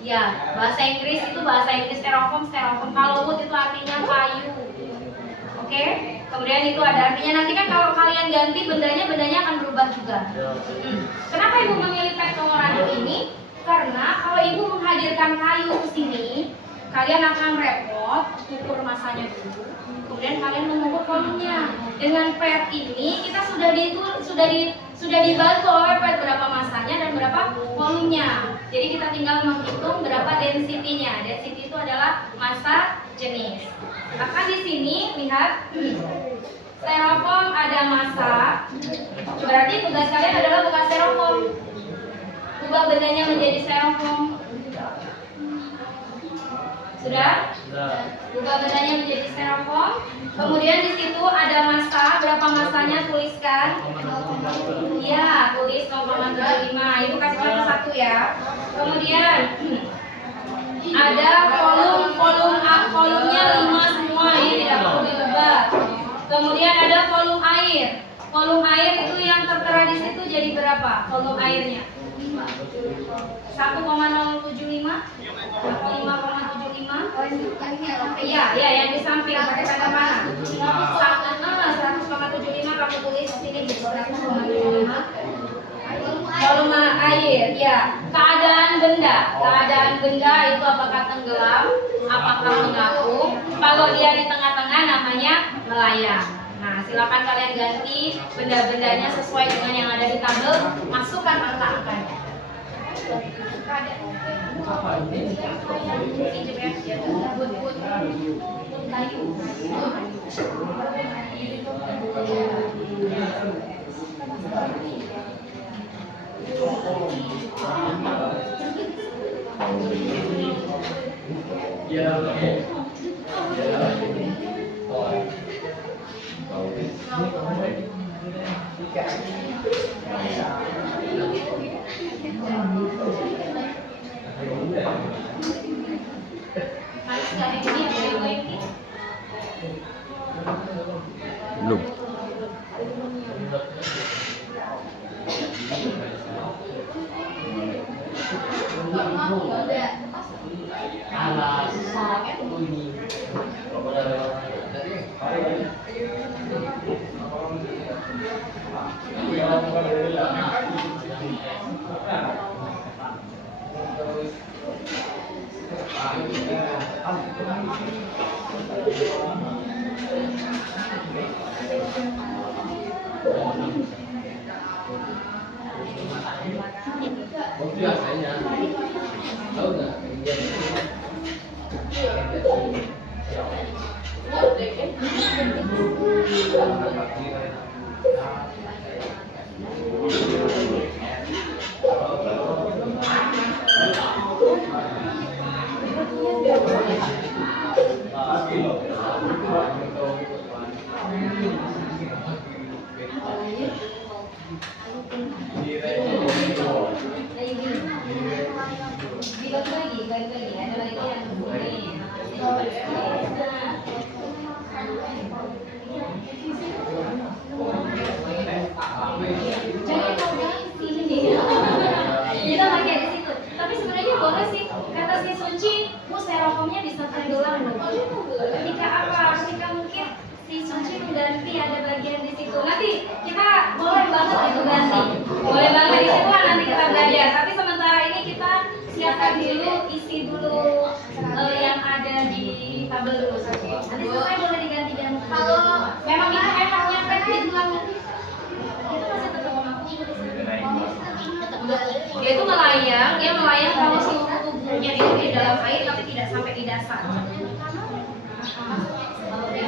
Ya, bahasa Inggris itu bahasa Inggris styrofoam. Kalau wood itu artinya kayu. Oke? Kemudian itu ada artinya nanti kan kalau kalian ganti bendanya akan berubah juga. Kenapa ibu memilih Pet Colorado ini? Karena kalau ibu menghadirkan kayu ke sini, kalian akan repot ukur masanya dulu. Kemudian kalian mengukur volumenya. Dengan pet ini kita sudah dibantu oleh pet berapa masanya dan berapa volumenya. Jadi kita tinggal menghitung berapa density-nya. Density itu adalah massa jenis. Maka di sini lihat styrofoam ada massa. Berarti tugas kalian adalah buka styrofoam. Ubah bendanya menjadi styrofoam. Sudah? Ubah bendanya menjadi styrofoam. Kemudian di situ ada massa, berapa massanya tuliskan. Iya, tulis 0,75. Itu kasih contoh satu ya. Kemudian ada volumenya 5 semua ya, tidak perlu diubah. Kemudian ada volume air. Volume air itu yang tertera di situ jadi berapa? Volume airnya 1,075 atau 5,75? Iya, yang di samping pakai tanda panah. 100,75 kamu tulis di sini 100,75. Volume air, ya. Keadaan benda itu apakah tenggelam, apakah mengapung. Kalau dia di tengah-tengah namanya melayang. Nah, silakan kalian ganti benda-bendanya sesuai dengan yang ada di tabel, masukkan angka-angkanya. Belum. Biasanya, tahu nggak? Kita pakai di situ. Tapi sebenarnya boleh sih kata si Sunci, styrofoamnya bisa tenggelam loh. Ketika apa? Ketika mungkin si Sunci mengganti ada bagian di situ. Nanti kita boleh banget itu ganti. Boleh banget di situ kan nanti kita belajar. Tapi sementara ini kita siapkan dulu, isi dulu yang ada di tabel dulu. Nanti selesai boleh diganti-ganti. Kalau memang itu enaknya kan di dalam kita masih tetap dia itu melayang, dia melayang kalau seluruh tubuhnya itu di dalam air tapi tidak sampai di dasar. Kalau dia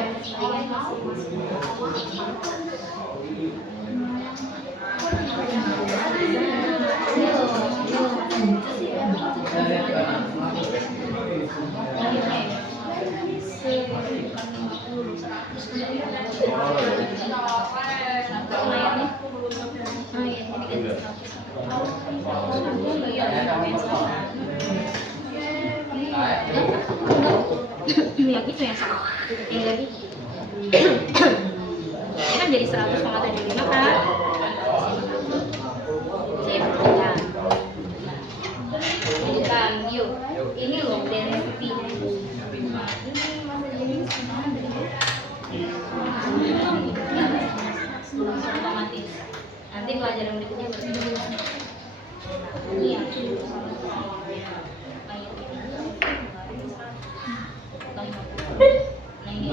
ingin yang itu yang salah. Yang lagi. Ini kan jadi 100,75 kan? Sip, lanjutkan, yuk. Ini loh density. Otomatis. Nanti pelajaran berikutnya berbeda. Ini ya. Nah ini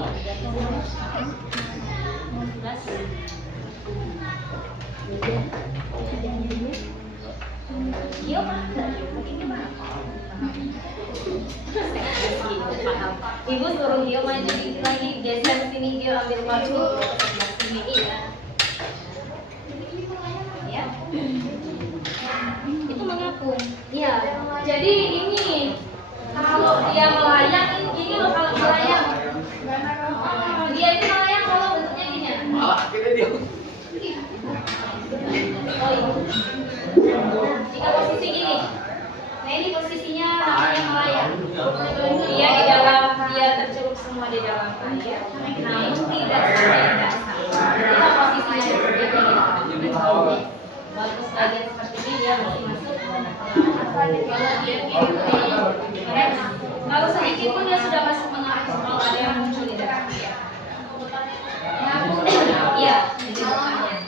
Ibu suruh dia maju dikit lagi, geser sini dia ambil baju sini ya. Ya. Itu mengapung. Ya. Jadi ini kalau dia melayang ini loh kalau melayang. Dia itu melayang kalau bentuknya gini ya. Malah akhirnya dia. Oh iya. Jika posisi gini. Nah ini posisinya namanya melayang. Dia di dalam, dia tercelup semua di dalam air, namun tidak sampai di dasar. Itulah posisinya seperti ini. Bagus bagian seperti ini dia masih masuk. Kalau sedikit pun dia sudah masuk mengapung kalau ada yang muncul di dalam dia. Iya, di depannya.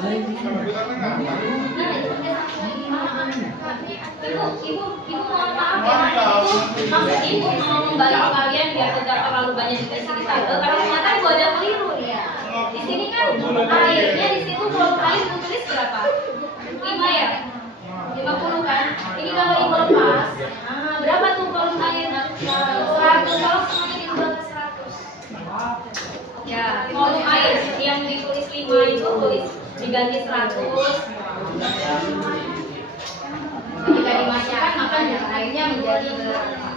Ibu mohon maaf ya, maksud ibu mau membantu kalian biar tidak terlalu banyak dikasih di tabel, karena ternyata ibu ada keliru nih ya. Di sini kan airnya di situ volume air tulis berapa? 5 ya? 50 kan? Ini kalau ibu lepas, berapa tuh volume air? 100, kalau semuanya diubah ke 100. Ya, volume air yang ditulis 5 itu tulis diganti 100. Ketika dimasukkan maka airnya menjadi berapa?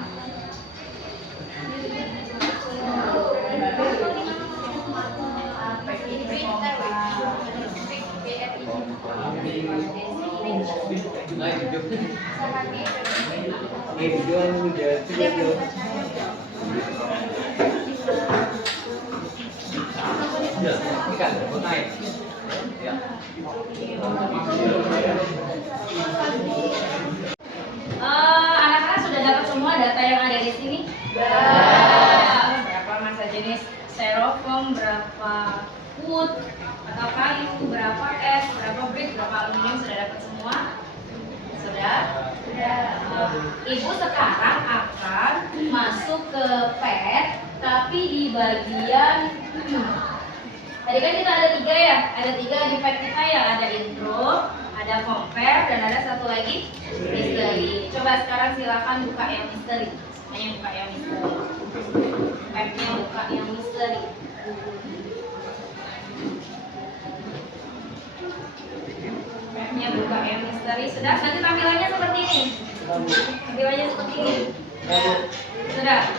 Anak-anak sudah dapat semua data yang ada di sini? Berapa massa jenis styrofoam, berapa wood atau kayu, berapa es, berapa brick, berapa aluminium, sudah dapat semua? Sudah? Ibu sekarang akan masuk ke PET, tapi di bagian tadi kan kita ada 3 ya, ada 3 di PET kita ya, ada intro, ada compare, dan ada satu lagi misteri. Coba sekarang silakan buka yang misteri. Semuanya buka yang misteri. PET-nya buka yang misteri. PET-nya buka yang misteri. Sudah, nanti tampilannya seperti ini. Tampilannya seperti ini. Sudah.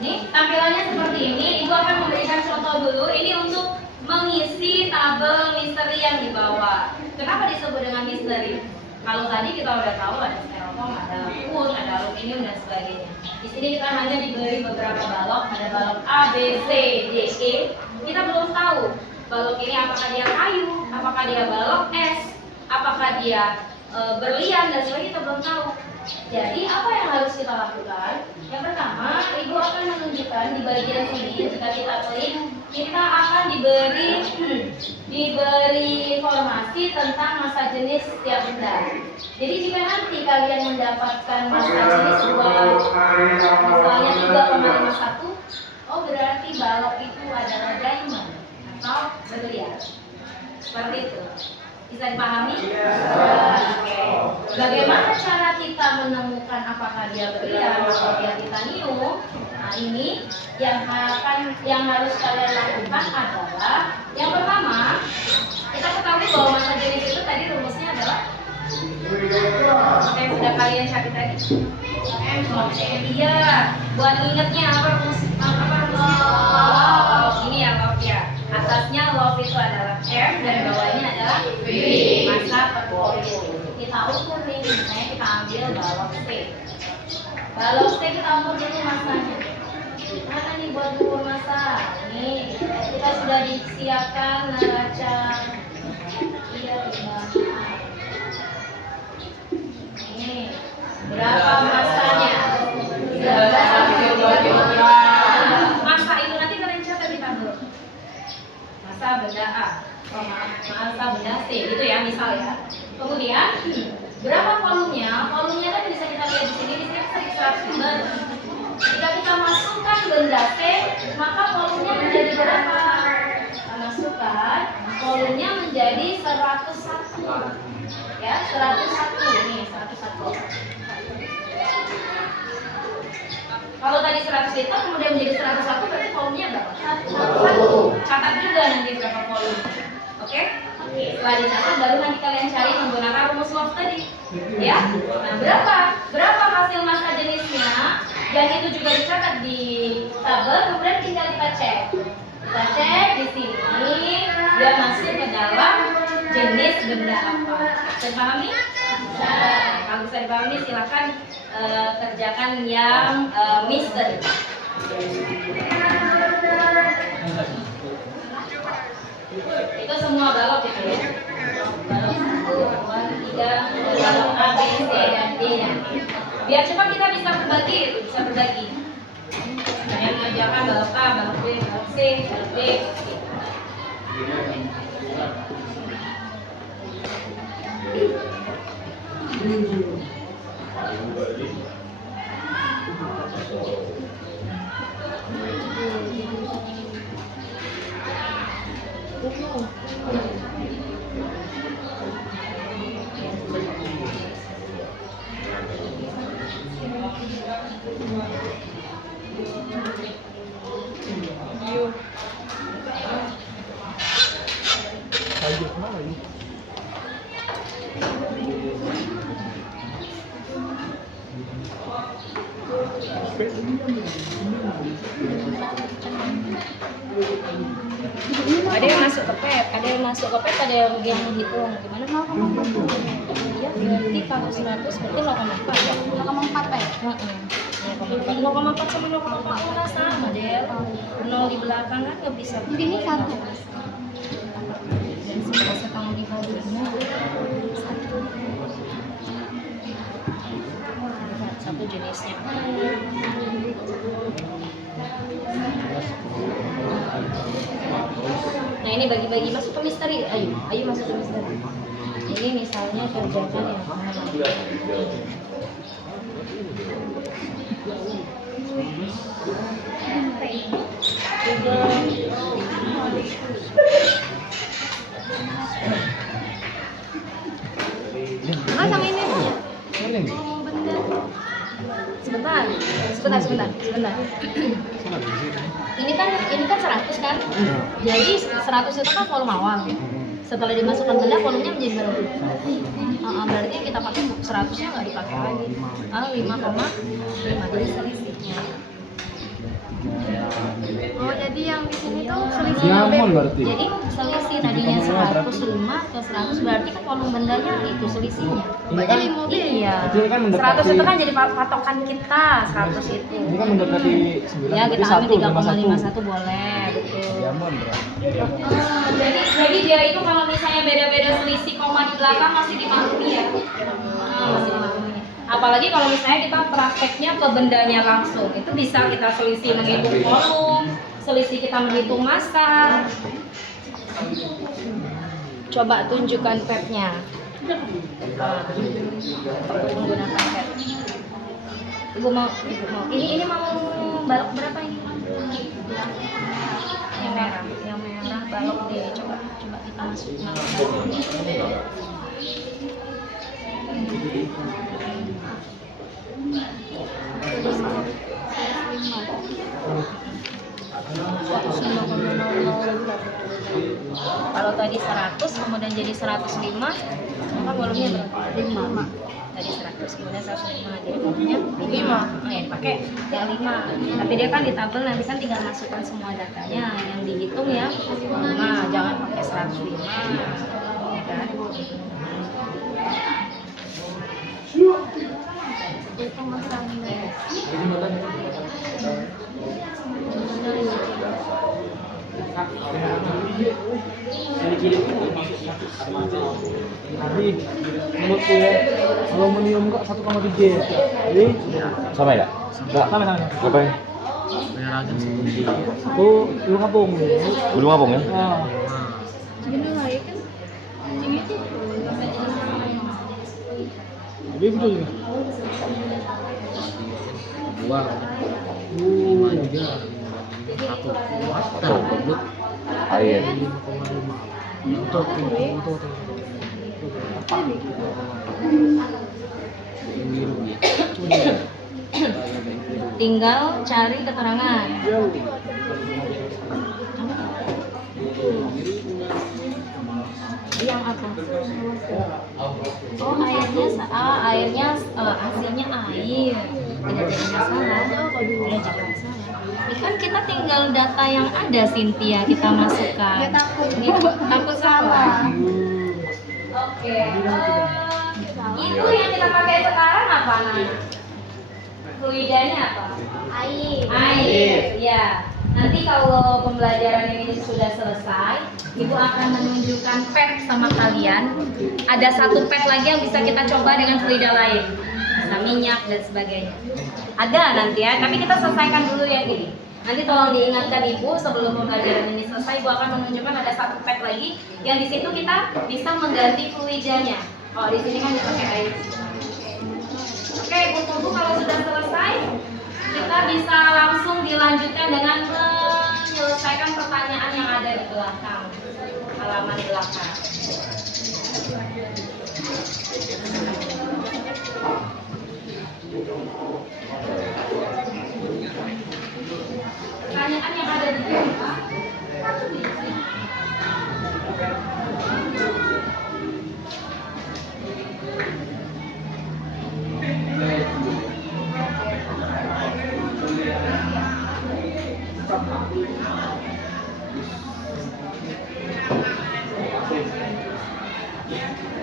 Ini tampilannya seperti ini. Ibu akan memberikan contoh dulu. Ini untuk mengisi tabel misteri yang di bawah. Kenapa disebut dengan misteri? Kalau tadi kita udah tahu ada styrofoam, ada wood, ada aluminium dan sebagainya. Di sini kita hanya diberi beberapa balok, ada balok A, B, C, D, E. Kita belum tahu balok ini apakah dia kayu, apakah dia balok es, apakah dia berlian dan sebagainya, kita belum tahu. Jadi apa yang harus kita lakukan? Yang pertama, ibu akan menunjukkan di bagian sini jika kita klik, kita akan diberi informasi tentang massa jenis setiap benda. Jadi jika nanti kalian mendapatkan massa jenis misalnya 3,51, oh berarti balok itu adalah diamond atau berlian. Seperti itu. Bisa dipahami? Oke. Bagaimana cara kita menemukan apakah dia berlian atau dia titanium? Nah ini yang harus kalian lakukan adalah yang pertama, kita ketahui bahwa massa jenis itu tadi rumusnya adalah yang sudah kalian cari tadi. Iya. Buat ingetnya apa rumus? Ini ya love ya. Atasnya love itu adalah M dan bawahnya adalah V. Massa per volume. Kita ukur nih, misalnya kita ambil balok C. Balok C kita ukur dulu massanya. Mana nih buat ukur massa? Nih, kita sudah disiapkan neraca. Iya, Nih, berapa massanya? Massa itu nanti kalian catat di tabel. Massa benda A, massa benda C, gitu ya misal ya. Kemudian berapa volumenya? Volumenya kan bisa kita lihat di sini. Di sini bisa 100. Jika kita masukkan benda C, maka volumenya menjadi berapa? Kita masukkan, volumenya menjadi 101. Ya, 101 nih, 101. Kalau tadi 100 liter kemudian menjadi 101, berarti volumenya berapa? 101. Catat juga nanti berapa volume. Oke? Setelah dicatat baru nanti kalian cari menggunakan rumus love tadi. Ya? Nah, berapa hasil massa jenisnya? Dan itu juga dicatat di tabel, kemudian tinggal kita cek. Kita cek di sini dia masuk ke dalam jenis benda apa. Bisa dipahami? Bisa. Kalau bisa dipahami silakan kerjakan yang misteri. Itu semua balok gitu ya. Balok 1, 2, 3, balok A, B, C, dan D nya. Biar cepat kita bisa berbagi, Saya mengerjakan balok A, balok B, balok C, balok D. Ada yang masuk ke pet, ada yang masuk ke pet, ada yang menghitung. Gimana? 0,4. Iya, berarti kalau 100 berarti 0,4 ya? 0,4 ya? Heeh. 0,4 sama 0,4 enggak sama, Del. 0 di belakang kan nggak bisa. Ini satu. Dan sebisa kamu dibaginya satu jenisnya. Nah ini bagi-bagi masuk ke misteri. Ayo masuk ke misteri. Ini misalnya kerjakan yang Sama ini. Sebentar. Ini kan 100 kan? Jadi 100 itu kan volume awal. Setelah dimasukkan benda, volumenya menjadi berapa? Berarti yang kita pakai 100-nya nggak dipakai lagi. 5,5 jadi selisihnya. Oh, jadi yang di sini tuh selisih Diamond berarti. Jadi selisih tadinya 105 ke 100 berarti kan volume bendanya itu selisihnya. Ini kan Iya. ini kan 100 mendekati, itu kan jadi patokan kita, 100 itu. ini kan mendekati 9 Ya kita berarti ambil 1,51. 3,51 boleh, betul. Diamond berarti. Jadi dia itu kalau misalnya beda-beda selisih koma di belakang masih dimaklumi ya. Masih dimaklumi. Apalagi kalau misalnya kita prakteknya ke bendanya langsung, itu bisa kita selisih menghitung volume, selisih kita menghitung massa. Coba tunjukkan petnya. Menggunakan pet. Ibu mau ini mau balok berapa ini? Yang merah balok deh. Coba kita masukin. Kalau tadi 100 kemudian jadi 105, maka volumenya berapa? 5. Tadi 100 kemudian 105 jadi volumenya 5. Ya dipakai yang 5. Tapi dia kan di tabel nanti kan tinggal masukkan semua datanya yang dihitung ya. Nah, jangan pakai 105. Ya kan? itu masalahnya. Jadi menurutku ya aluminium kok 1,3 ya. Jadi Sama ya? Enggak. sama. Ngapain? Oh, lu ngapung. Belum ngapung ya? Ah. Gini lah ya kan. Ini tuh Jadi betul juga. 2, 5 juga. 1 goblok. Air. Tinggal cari keterangan. Yang apa? Oh airnya hasilnya air. Tidak jadi masalah. Tidak jadi masalah. Kan kita tinggal data yang ada Cynthia kita masukkan. dia takut. Takut salah. Oke. Itu yang kita pakai sekarang apa anak-anak? Fluidanya apa? Air. Ya. Nanti kalau pembelajaran ini sudah selesai, Ibu akan menunjukkan pet sama kalian. Ada satu pet lagi yang bisa kita coba dengan fluida lain, bisa minyak dan sebagainya. Ada nanti ya, tapi kita selesaikan dulu yang ini. Nanti tolong diingatkan Ibu sebelum pembelajaran ini selesai, Ibu akan menunjukkan ada satu pet lagi yang di situ kita bisa mengganti fluidanya. Oh, di sini kan dipakai air. Oke, Ibu-ibu kalau sudah selesai, kita bisa langsung dilanjutkan dengan menyelesaikan pertanyaan yang ada di belakang, halaman belakang. Pertanyaan yang ada di belakang.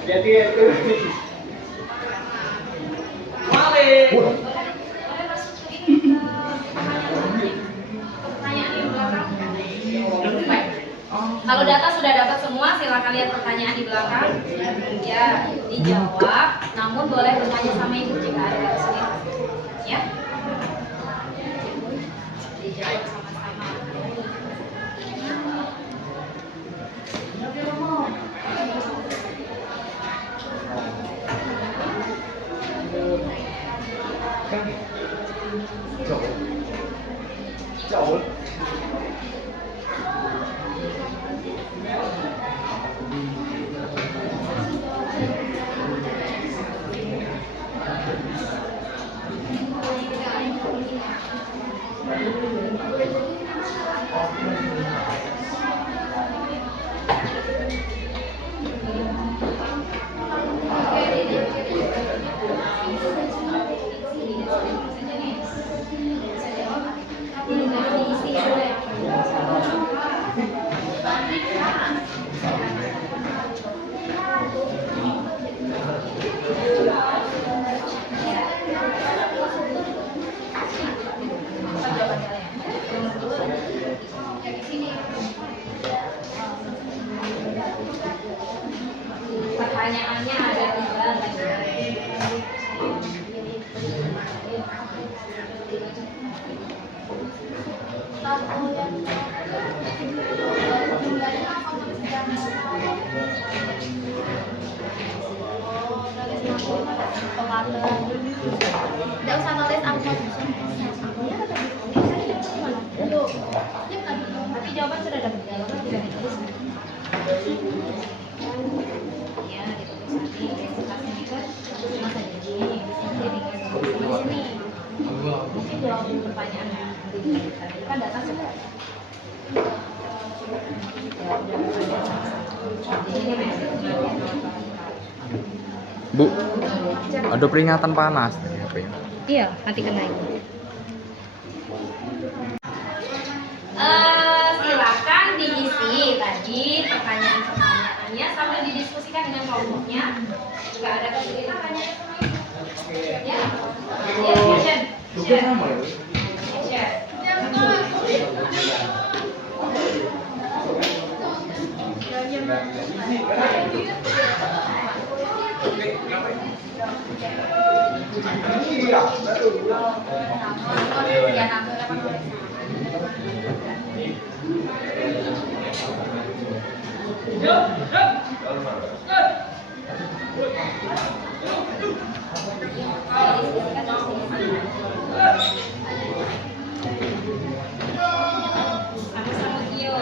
Jadi itu. Boleh masuk ke ini, pertanyaan yang belakang. Baik. Kalau data sudah dapat semua, silakan lihat pertanyaan di belakang. Ya, dijawab. Namun boleh bertanya sama ibu jika ada kesulitan. Ya. Dijawab sama-sama. Pertanyaannya ada tiga. Nggak usah nulis angka. Tapi jawaban sudah dapat. Jawaban tidak ditulis. Ya, ditulis nanti. Hasilnya itu cuma saja di sini. Mungkin jawab pertanyaan yang tadi kan data sudah. Bu, ada peringatan panas. Iya, nanti kena itu. Silakan diisi tadi pertanyaan-pertanyaannya sambil didiskusikan dengan kelompoknya. Jika ada kesulitan tanya sama ibu. Ya, action. Sama-sama Gio.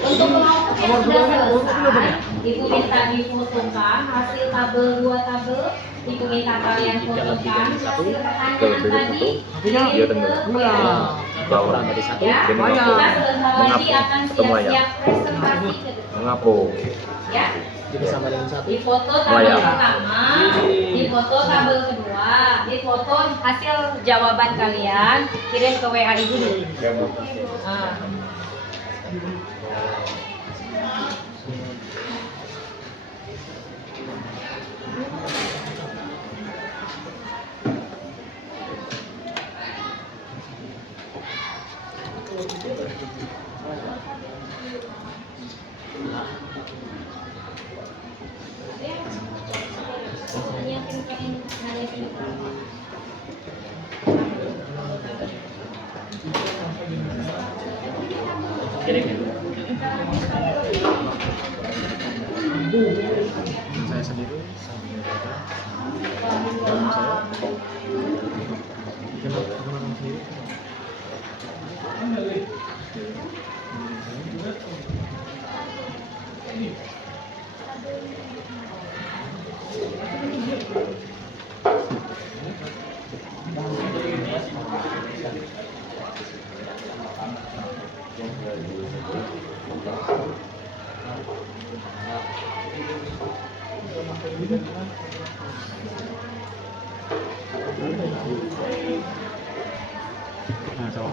Untuk kelompok yang sudah selesai, Ibu minta difotokan hasil tabel 2 tabel. Ibu minta kalian fotokan hasil pertanyaan tadi. Dia tenggelam. Bawah tadi satu. Ya, Dia kita mengaku. sebentar lagi akan siap-siap presentasi ke depan. Mengaku. Ya, Jadi sama dengan satu. di foto tabel pertama, di foto tabel kedua, di foto hasil jawaban kalian, kirim ke WA Ibu dulu. Nah. Nyiapin kain, nyiapin. Kirim ya. Saya sendiri kenal sendiri. Nah, coba.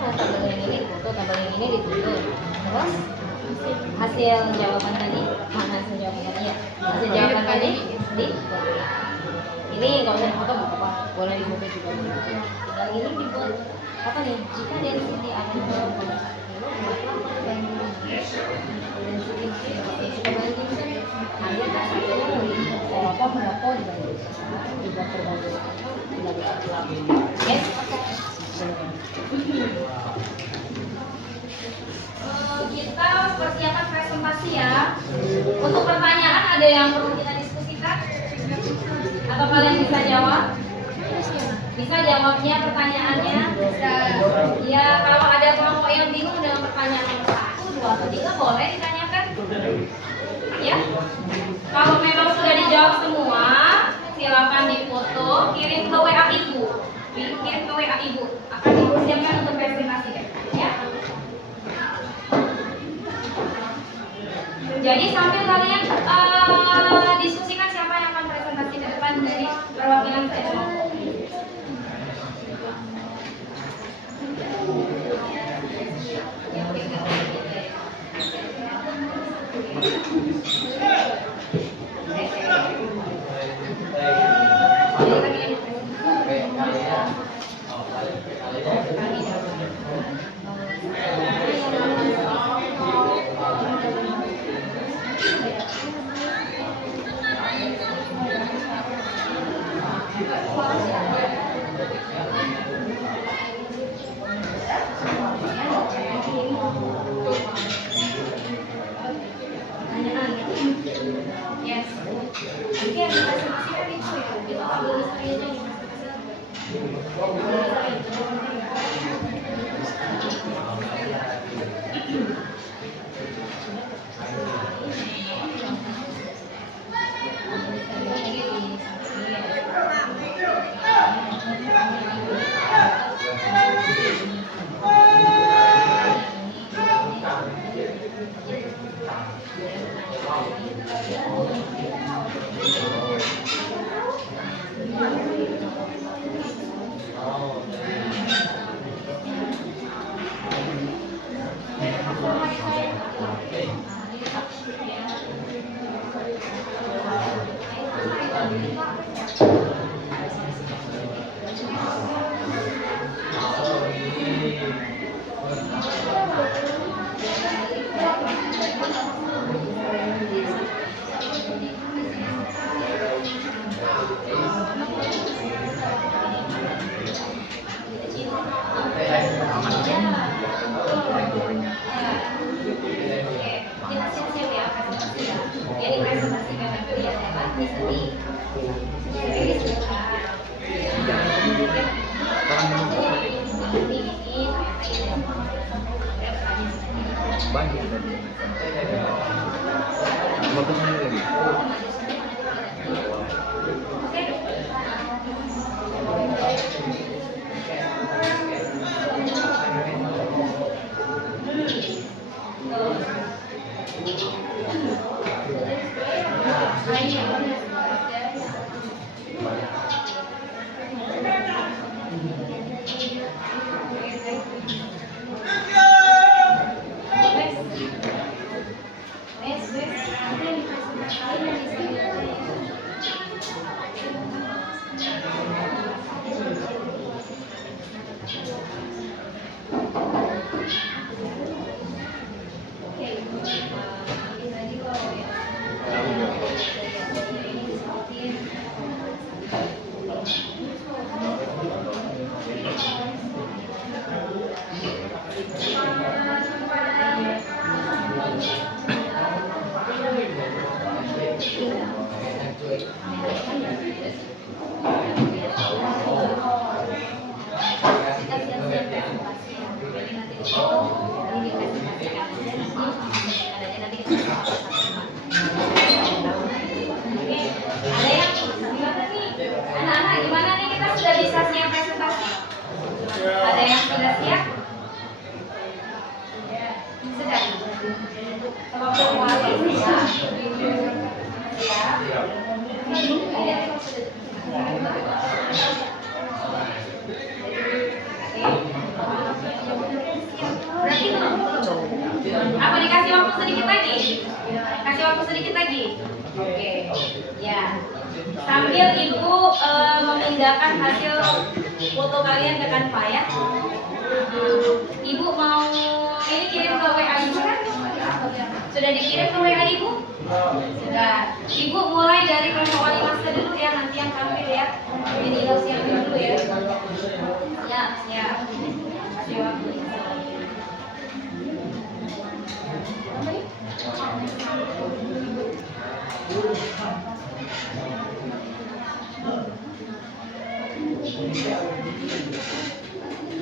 Tabel yang ini foto, tabel yang ini difoto. Terus hasil jawaban tadi, hasil jawaban tadi ya. Hasil jawaban tadi di foto. Ini nggak usah foto nggak apa-apa, boleh difoto juga. Tinggal ini dibuat apa nih? Jika density atom dalam pada 1 kilo density kita bandingkan air dan satunya berapa berapa dibandingkan dibuat perbandingan tidak diulang. Oke? Kita persiapan presentasi ya. Untuk pertanyaan ada yang perlu kita diskusikan? Atau kalian bisa jawab? Bisa jawabnya pertanyaannya? Ya, kalau ada kelompok yang bingung dengan pertanyaan nomor 1, 2, atau 3 boleh ditanyakan. Ya. Kalau memang sudah dijawab semua, silakan difoto, kirim ke WA Ibu. Kirim ke WA Ibu. Akan dipersiapkan untuk presentasi ya. Jadi sambil kalian diskusikan siapa yang akan presentasi ke depan dari perwakilan saya. Yes. Oke, presentasikan itu ya. Kita ambil listanya aja nih. Banyak tadi. 15 menit lagi. Anak-anak gimana nih, kita sudah bisa siap presentasi? Ada yang sudah siap? Sudah. Sama semua siap. Siap. Berarti belum? Apa dikasih waktu sedikit lagi? Kasih waktu sedikit lagi. Oke. Ya. Sambil ibu memindahkan hasil foto kalian ke Canva ya. Ibu mau ini kirim ke WA ibu kan? Sudah dikirim ke WA ibu? Sudah. Ibu mulai dari kelompok wali master dulu ya, nanti yang tampil ya. Ini ibu siapin dulu ya. Siap, siap. Kasih waktu.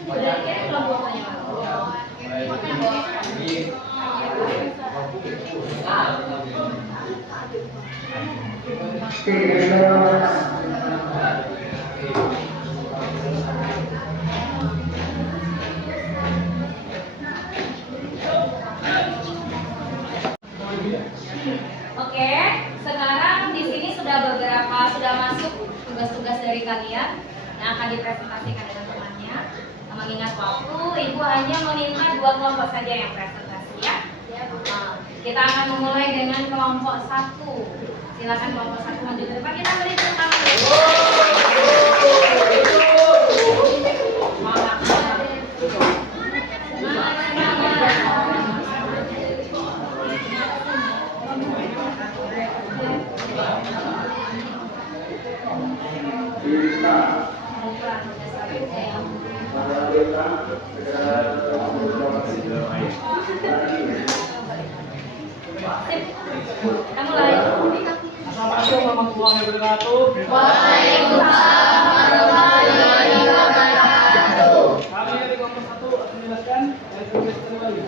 Sudah kirim belum fotonya? Oke, sekarang di sini sudah masuk tugas-tugas dari kalian yang akan dipresentasikan dengan temannya. Mengingat waktu, ibu hanya meminta 2 kelompok saja yang presentasi ya. Nah, kita akan memulai dengan kelompok 1. Silakan kelompok 1 maju ke depan. Kita beri tepuk tangan. Kamu lari. Assalamualaikum warahmatullahi wabarakatuh. Waalaikumsalam warahmatullahi wabarakatuh. Kami dari kelompok 1 akan menjelaskan dari tugas kembali.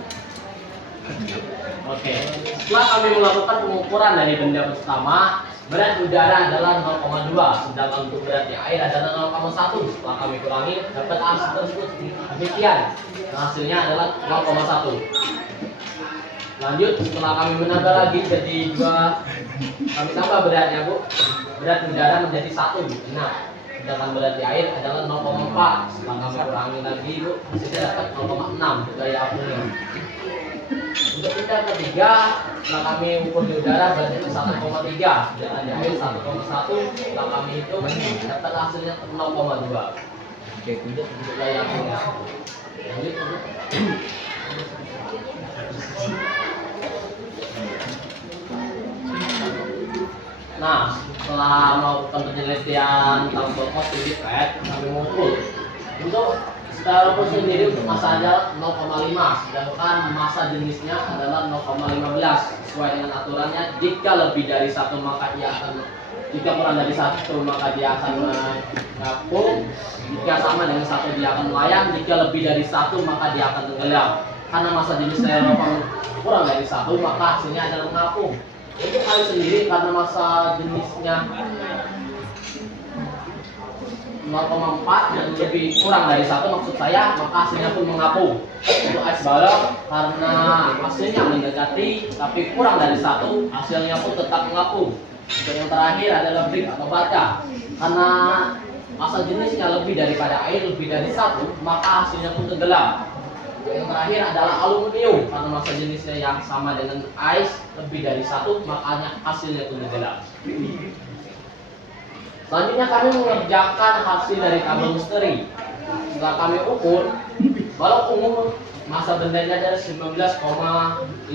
Oke, setelah kami melakukan pengukuran dari benda pertama, berat udara adalah 0,2, sedangkan untuk berat di air adalah 0,1. Setelah kami kurangi, dapat hasil tersebut demikian. Hasilnya adalah 0,1. Lanjut, setelah kami menambah lagi jadi 2, kami tambah beratnya Bu. Berat udara menjadi 1. Nah, sedangkan berat di air adalah 0,4. Setelah kami kurangi lagi Bu, hasilnya dapat 0,6 gaya apinya. Untuk tingkat ketiga, setelah kami ukur di udara berarti itu 1,3, dan di air 1,1. Setelah kami hitung, dapat hasilnya 0,2. Oke, untuk gaya apinya. Lanjut. Nah, setelah melakukan penelitian tentang bokos di PET, kami mengukur untuk skala sendiri untuk massa adalah 0,5, sedangkan massa jenisnya adalah 0,15. Sesuai dengan aturannya, jika lebih dari 1 maka dia akan, jika kurang dari 1 maka dia akan mengapung, jika sama dengan 1 dia akan melayang, jika lebih dari 1 maka dia akan tenggelam. Karena massa jenisnya kurang dari 1 maka hasilnya adalah mengapung. Untuk air sendiri karena massa jenisnya 0,4 dan lebih kurang dari 1 maksud saya, maka hasilnya pun mengapung. Untuk es balok karena hasilnya mendekati tapi kurang dari 1, hasilnya pun tetap mengapung. Untuk yang terakhir adalah brick atau bata, karena massa jenisnya lebih daripada air lebih dari 1, maka hasilnya pun tenggelam. Yang terakhir adalah aluminium, karena massa jenisnya yang sama dengan ais lebih dari 1, makanya hasilnya kuning gelap. Selanjutnya kami mengerjakan hasil dari tabel misteri. Setelah kami ukur, balok umum massa bendanya adalah 19,5,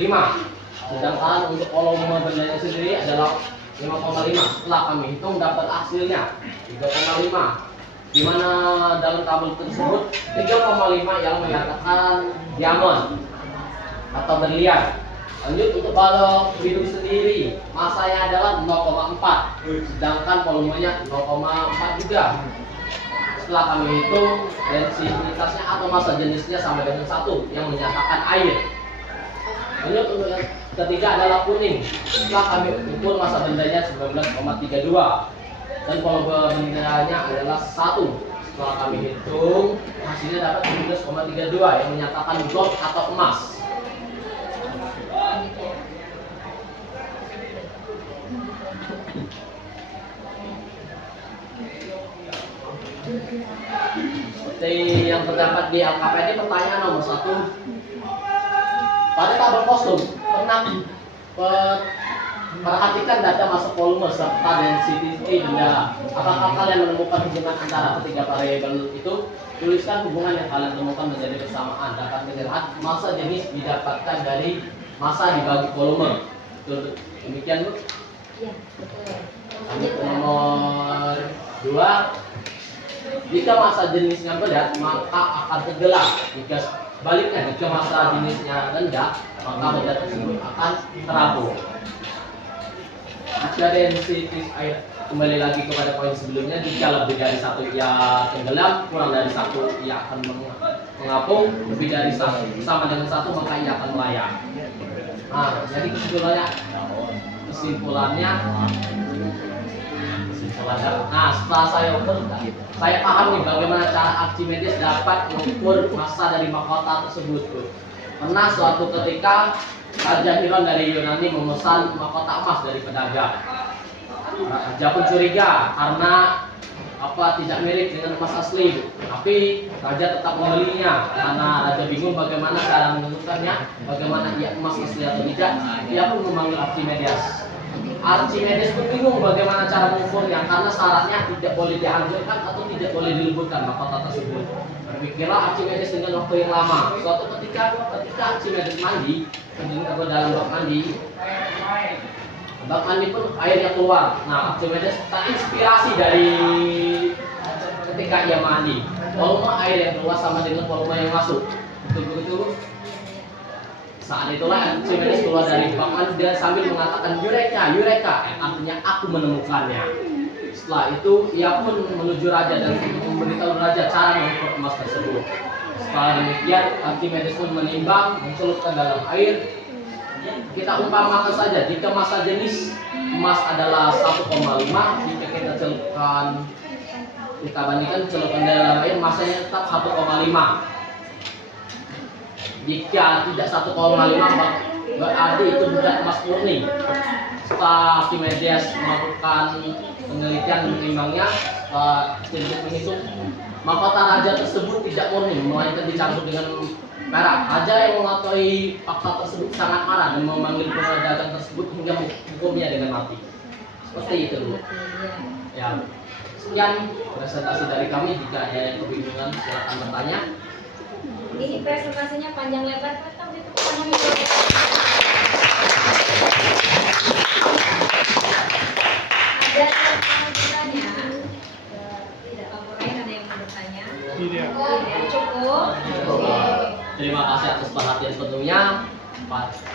sedangkan untuk volume bendanya sendiri adalah 5,5. Setelah kami hitung dapat hasilnya 3,5, di mana dalam tabel tersebut 3,5 yang menyatakan diamond atau berlian. Lanjut untuk balok biru sendiri, masanya adalah 0,4, sedangkan volumenya 0,4 juga. Setelah kami hitung, densitasnya atau massa jenisnya sama dengan 1 yang menyatakan air. Lanjut untuk yang ketiga adalah kuning. Setelah kami ukur massa bendanya 19,32 dan volume bendanya adalah 1. Setelah kami hitung, hasilnya dapat 19,32 yang menyatakan gold atau emas. Seperti yang terdapat di LKPD, pertanyaan nomor 1. Pada tabel kostum, pernah perhatikan data masuk volume serta density benda. Apakah kalian menemukan hubungan antara ketiga variabel itu? Tuliskan hubungan yang kalian temukan menjadi persamaan. Dapat melihat massa jenis didapatkan dari massa dibagi volume. Betul, demikian Bu? Iya, betul. Lanjut ke nomor 2. Jika massa jenisnya berat, maka akan tenggelam. Jika sebaliknya, jika massa jenisnya rendah, maka benda tersebut akan terapung. Jika density air, kembali lagi kepada poin sebelumnya, jika lebih dari 1 ia tenggelam, kurang dari 1 ia akan mengapung, lebih dari 1 sama dengan 1 maka ia akan melayang. Nah, jadi kesimpulannya, nah setelah saya ukur, saya paham nih bagaimana cara Archimedes dapat mengukur massa dari mahkota tersebut. Pernah suatu ketika Raja Hiron dari Yunani memesan mahkota emas dari pedagang. Raja pun curiga karena tidak mirip dengan emas asli, tapi raja tetap membelinya karena raja bingung bagaimana cara menentukannya, bagaimana ia emas asli atau tidak. Ia pun memanggil Archimedes. Archimedes pun bingung bagaimana cara mengukurnya karena syaratnya tidak boleh dihancurkan atau tidak boleh dileburkan mahkota tersebut. Berpikirlah Archimedes dengan waktu yang lama. Suatu ketika Archimedes mandi, atau dalam bak mandi pun airnya keluar. Nah, Archimedes terinspirasi dari ketika ia mandi. Volume air yang keluar sama dengan volume yang masuk. Betul-betul. Saat itulah Archimedes keluar dari bak mandi dan sambil mengatakan Eureka, Eureka, artinya aku menemukannya. Setelah itu ia pun menuju raja dan memberitahu raja cara mengukur emas tersebut. Setelah demikian Archimedes pun menimbang, mencelupkan dalam air. Kita umpamakan saja jika massa jenis emas adalah 1,5, jika kita bandingkan celupkan dalam air, massanya tetap 1,5. Jika tidak 1,5 berarti itu bukan emas murni. Setelah Archimedes melakukan penelitian menimbangnya, Archimedes menghitung mahkota raja tersebut tidak murni, melainkan dicampur dengan perak. Raja yang mengetahui fakta tersebut sangat marah dan memanggil pedagang tersebut hingga menghukumnya dengan mati. Seperti itu dulu. Ya, sekian presentasi dari kami. Jika ada yang kebingungan silakan bertanya. Ini presentasinya panjang lebar, tapi itu panjang lebar. Ada yang mau bertanya? Tidak, Pak Lain ada yang mau bertanya? Tidak. Tidak, cukup. Oke. Terima kasih atas perhatian penuhnya.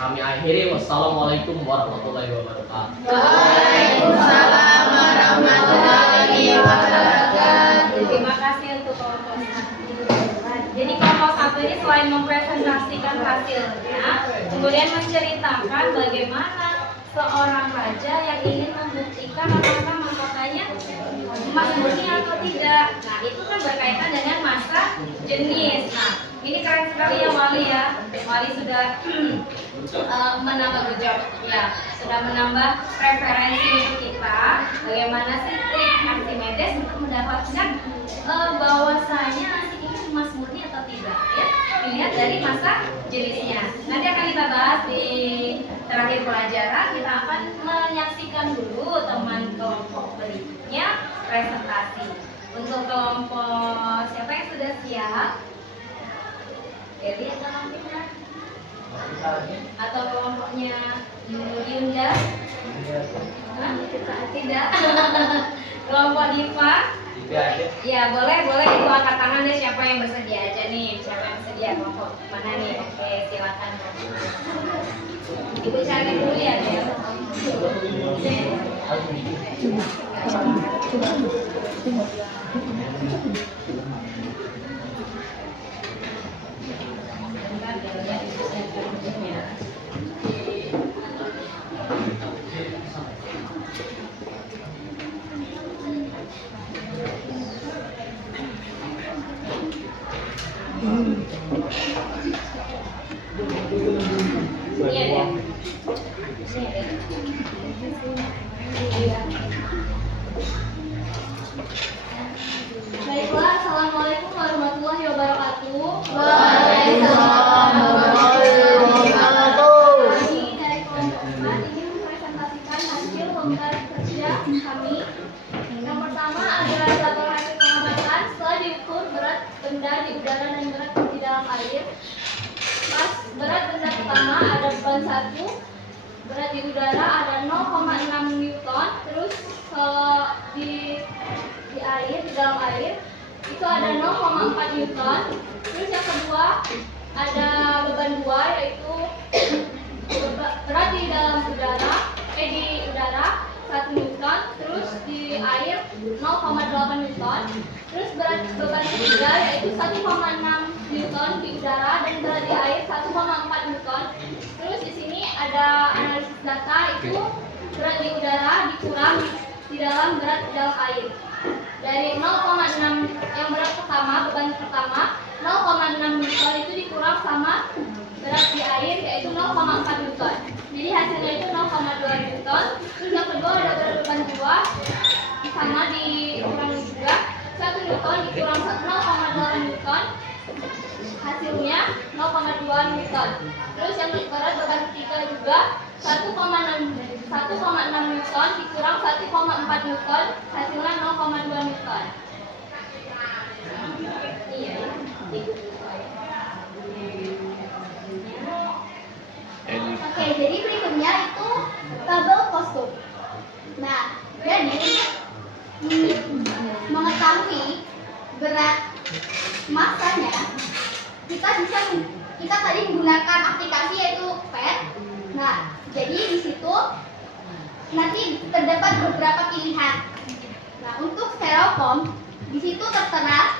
Kami akhiri. Wassalamualaikum warahmatullahi wabarakatuh. Waalaikumsalam warahmatullahi wabarakatuh. Terima kasih untuk kelompok 1. Jadi kelompok 1 ini selain mempresentasikan hasilnya, kemudian menceritakan bagaimana seorang raja yang ingin membuktikan apakah mahkotanya emas murni atau tidak. Nah, itu kan berkaitan dengan massa jenis. Nah, ini keren sekali ya Wali ya. Wali sudah menambah gejok, ya, sudah menambah referensi untuk kita. Bagaimana sih trik Archimedes untuk mendapatkan bahwasanya nasi ini emas murni atau tidak, ya? dilihat dari massa jenisnya. Nanti akan kita bahas di terakhir pelajaran. Kita akan menyaksikan dulu teman kelompok berikutnya presentasi. Untuk kelompok siapa yang sudah siap? Jadi atau Novita? Atau kelompoknya Yunda? Hah? Tidak. Kelompok Diva? Ya boleh ibu angkat tangan deh siapa yang bersedia aja nih, siapa yang bersedia kelompok mana nih? Oke silakan. Ibu cari dulu ya Del. Bentar, Del, ya, ibu siapkan bukunya. Iya ya. Baiklah, assalamualaikum warahmatullahi wabarakatuh. Waalaikumsalam warahmatullahi wabarakatuh. Kami dari kelompok 4 ingin mempresentasikan hasil lomba kerja kami. Yang pertama adalah tabel hasil pengamatan setelah diukur berat benda di udara dan berat di dalam air. Pas berat benda pertama ada beban 1, berat di udara ada 0,6 Newton, terus di air, di dalam air itu ada 0,4 Newton. Terus yang kedua ada beban 2 yaitu berat di dalam udara, di udara 1 Newton, terus di air 0,8 Newton. Terus beban ketiga yaitu 1,6 Newton di udara dan berat di air 1,4 Newton. Terus di sini ada analisis data itu berat di udara dikurang di dalam berat di dalam air. Dari 0,6 yang berat pertama, beban pertama 0,6 Newton itu dikurang sama berat di air yaitu 0,4 Newton. Jadi hasilnya itu 0,2 Newton. Terus yang kedua ada berat beban 2 sama dikurangi juga 1 Newton dikurang 0,8 Newton. Hasilnya 0,2 Newton. Terus yang berat beban ketiga juga 1,6 Newton dikurang 1,4 Newton, hasilnya 0,2 Newton. Iya. Oke, jadi berikutnya itu tabel kostum. Nah, jadi mengetahui berat massanya kita tadi menggunakan aplikasi yaitu PET. Nah, jadi di situ nanti terdapat beberapa pilihan. Nah, untuk styrofoam di situ tertera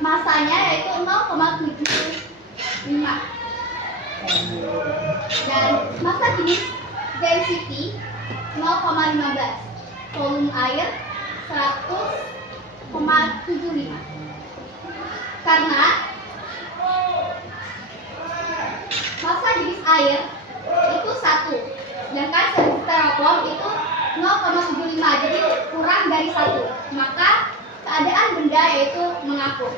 masanya yaitu 0,75 dan massa jenis density 0,15, volume air 100,75. Karena massa jenis air itu 1, sedangkan styrofoam itu 0,75, jadi kurang dari 1. Maka keadaan benda yaitu mengapung.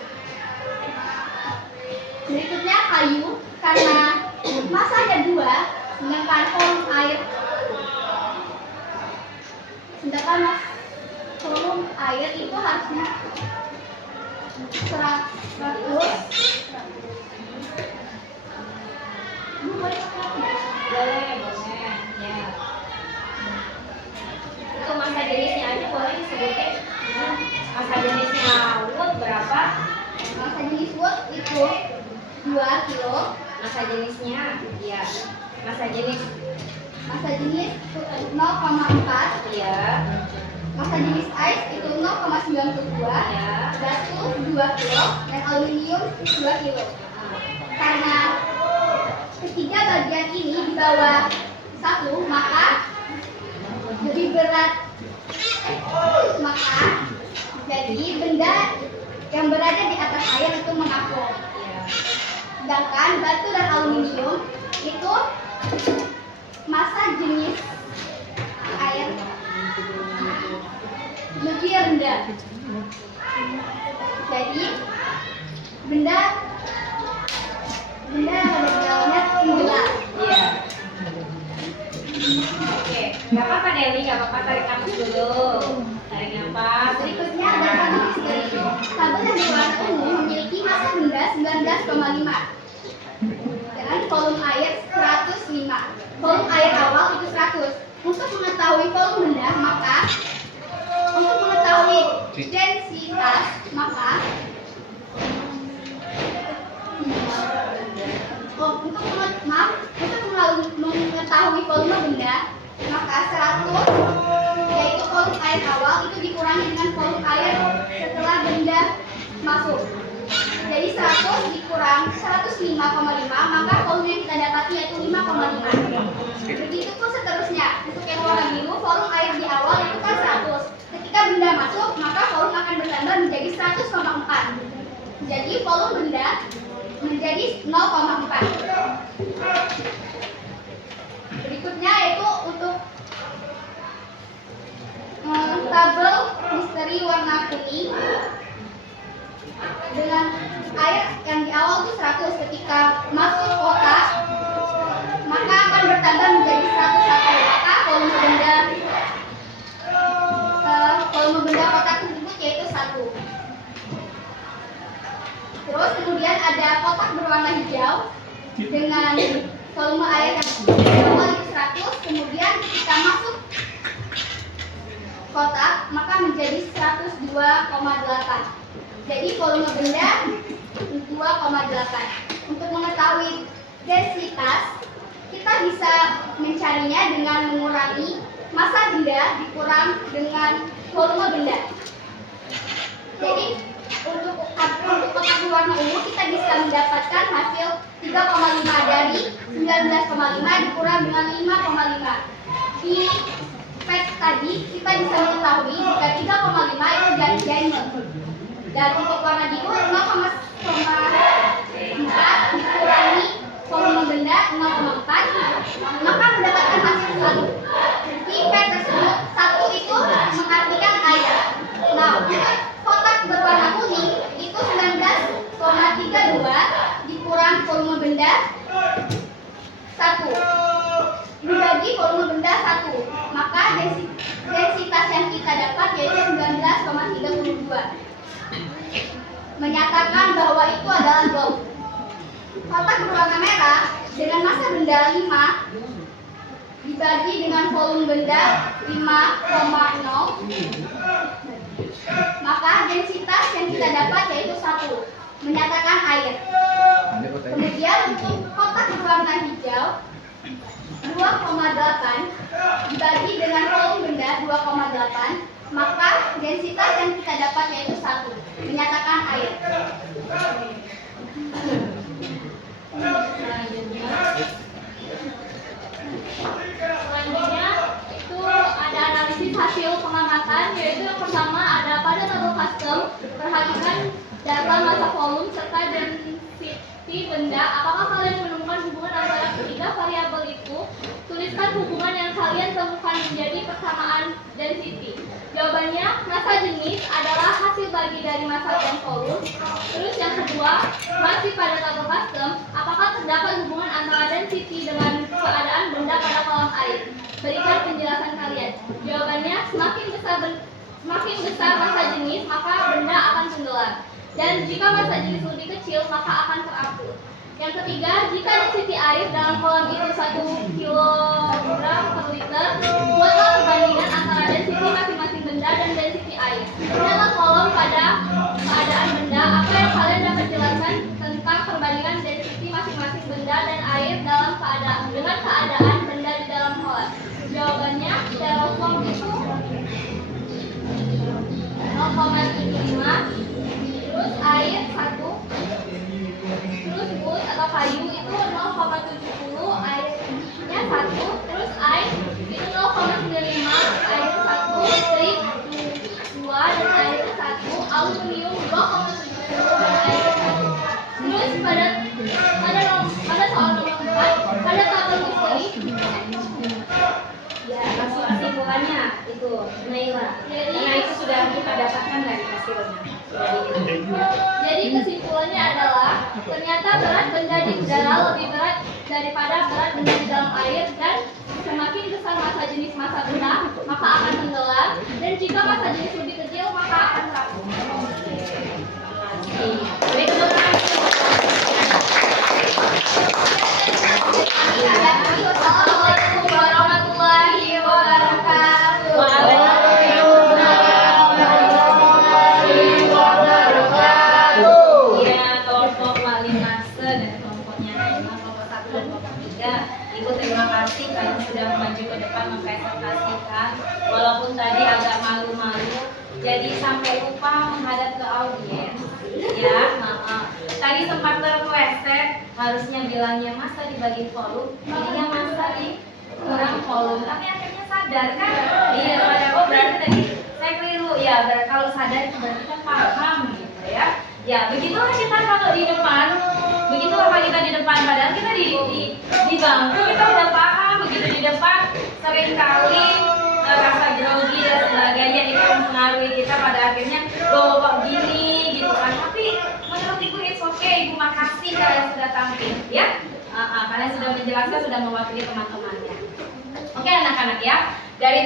Berikutnya kayu, karena massanya 2, sedangkan volume air itu harusnya 100. Boleh, ya. Itu massa jenisnya aja boleh disebutin. Massa jenisnya wood berapa? Massa jenis wood itu 2 kilo. Massa jenisnya, ya. Massa jenis, 0,4. ya. Massa jenis ice itu 0,92. Ya. Batu 2 kilo dan aluminium 2 kilo. Karena ketiga bagian ini di bawah 1, maka lebih berat. Maka jadi benda yang berada di atas air itu mengapung. Sedangkan batu dan aluminium itu massa jenis air lebih rendah. Jadi benda Oke, nggak apa-apa Deli, nggak apa-apa, tarik nafas dulu. Tarik nafas. Berikutnya ada tabel misteri. Tabel yang berwarna ungu memiliki massa benda 19,5 dengan volume air 105. Volume air awal itu 100. Untuk mengetahui volume benda, maka untuk mengetahui densitas, maka untuk mengetahui volume benda, maka 100 yaitu volume air awal itu dikurangi dengan volume air setelah benda masuk. Jadi 100 dikurang 105,5, maka volume yang kita dapati yaitu 5,5. Begitu pun seterusnya. Untuk yang warna biru, volume air di awal itu kan 100. Ketika benda masuk, maka volume akan bertambah menjadi 100,4. Jadi volume benda menjadi 0,4. Berikutnya yaitu untuk tabel misteri warna kuning dengan air yang di awal itu 100. Ketika masuk kotak, maka akan bertambah menjadi 101. Maka volume benda kotak tersebut yaitu 1. Terus kemudian ada kotak berwarna hijau dengan volume air yang awal itu 100. Kemudian ketika masuk kotak, maka menjadi 102,8. Jadi volume benda 2,8. Untuk mengetahui densitas, kita bisa mencarinya dengan mengurangi massa benda dikurang dengan volume benda. Jadi untuk kotak berwarna ungu kita bisa mendapatkan hasil 3,5 dari 19,5 dikurang dengan 5,5. Di pet tadi kita bisa mengetahui jika 3,5 itu dari diamond. Dan untuk warna biru 0,4 dikurangi volume benda 0,4, maka mendapatkan hasil 1. Di pet tersebut 1 itu mengartikan air. Nah, untuk kotak berwarna kuning itu 19,32 dikurang volume benda 1 dibagi volume benda 1, maka densitas yang kita dapat yaitu 19,32, menyatakan bahwa itu adalah gold. Kotak berwarna merah dengan massa benda 5 dibagi dengan volume benda 5,0, maka densitas yang kita dapat yaitu 1, menyatakan air. Kemudian untuk kotak berwarna hijau 2,8 dibagi dengan volume benda 2,8, maka densitas yang kita dapat yaitu 1, menyatakan air. Selanjutnya itu ada analisis hasil pengamatan, yaitu yang pertama ada pada tabel custom, perhatikan data massa volume serta density benda. Apakah kalian menemukan hubungan antara ketiga variabel itu? Tuliskan hubungan yang kalian temukan menjadi persamaan density. Jawabannya, massa jenis adalah hasil bagi dari massa dan volume. Terus yang kedua, masih pada tabel custom, apakah terdapat hubungan antara density dengan keadaan benda pada kolam air? Berikan penjelasan kalian. Jawabannya, semakin besar massa jenis, maka benda akan tenggelam. Dan jika massa jenis lebih kecil, maka akan terapung. Yang ketiga, jika density air dalam kolam itu 1 kg per liter, buatlah perbandingan antara density masing-masing benda dan density air. Dalam kolom pada keadaan benda, apa yang kalian dapat jelaskan tentang perbandingan density masing-masing benda dan air dalam dengan keadaan benda di dalam kolam? Jawabannya, styrofoam itu 0,75, terus air 1, terus wood atau kayu itu 0,70, airnya 1, terus ice itu 0,95, air 1, strip 2 dan air 1, aluminium 2,70 dan air 1. Terus pada soal nomor 4, pada tabel misteri Ya, langsung kesimpulannya itu Naila. Karena itu sudah kita dapatkan dari hasilnya. Jadi kesimpulannya adalah ternyata berat benda di udara lebih berat daripada berat benda di dalam air, dan semakin besar massa jenis massa benda maka akan tenggelam, dan jika massa jenis lebih kecil maka akan rapuh. Jadi kebetulan Assalamualaikum warahmatullahi wabarakatuh. ya kelompok Malinase dan kelompoknya Naima, kelompok 1 dan kelompok 3. Ibu terima kasih karena sudah maju ke depan mempresentasikan. Walaupun tadi agak malu-malu, jadi sampai lupa menghadap ke audiens. Ya, maaf. Tadi sempat terpleset, harusnya bilangnya masa dibagi volume, jadinya masa di kurang volume. Tapi akhirnya sadar kan? Iya, sadar. Oh berarti tadi saya keliru. Ya, berarti kalau sadar itu berarti kan paham gitu ya. Ya, begitulah kita kalau di depan. Begitulah kalau kita di depan. Padahal kita di bangku kita udah paham. Begitu di depan seringkali rasa grogi dan sebagainya itu mempengaruhi kita pada akhirnya loh kok gini gitu kan. Tapi menurut ibu it's okay, ibu makasih kalian sudah tampil ya. Kalian sudah menjelaskan, sudah mewakili teman-temannya. Oke anak-anak ya, dari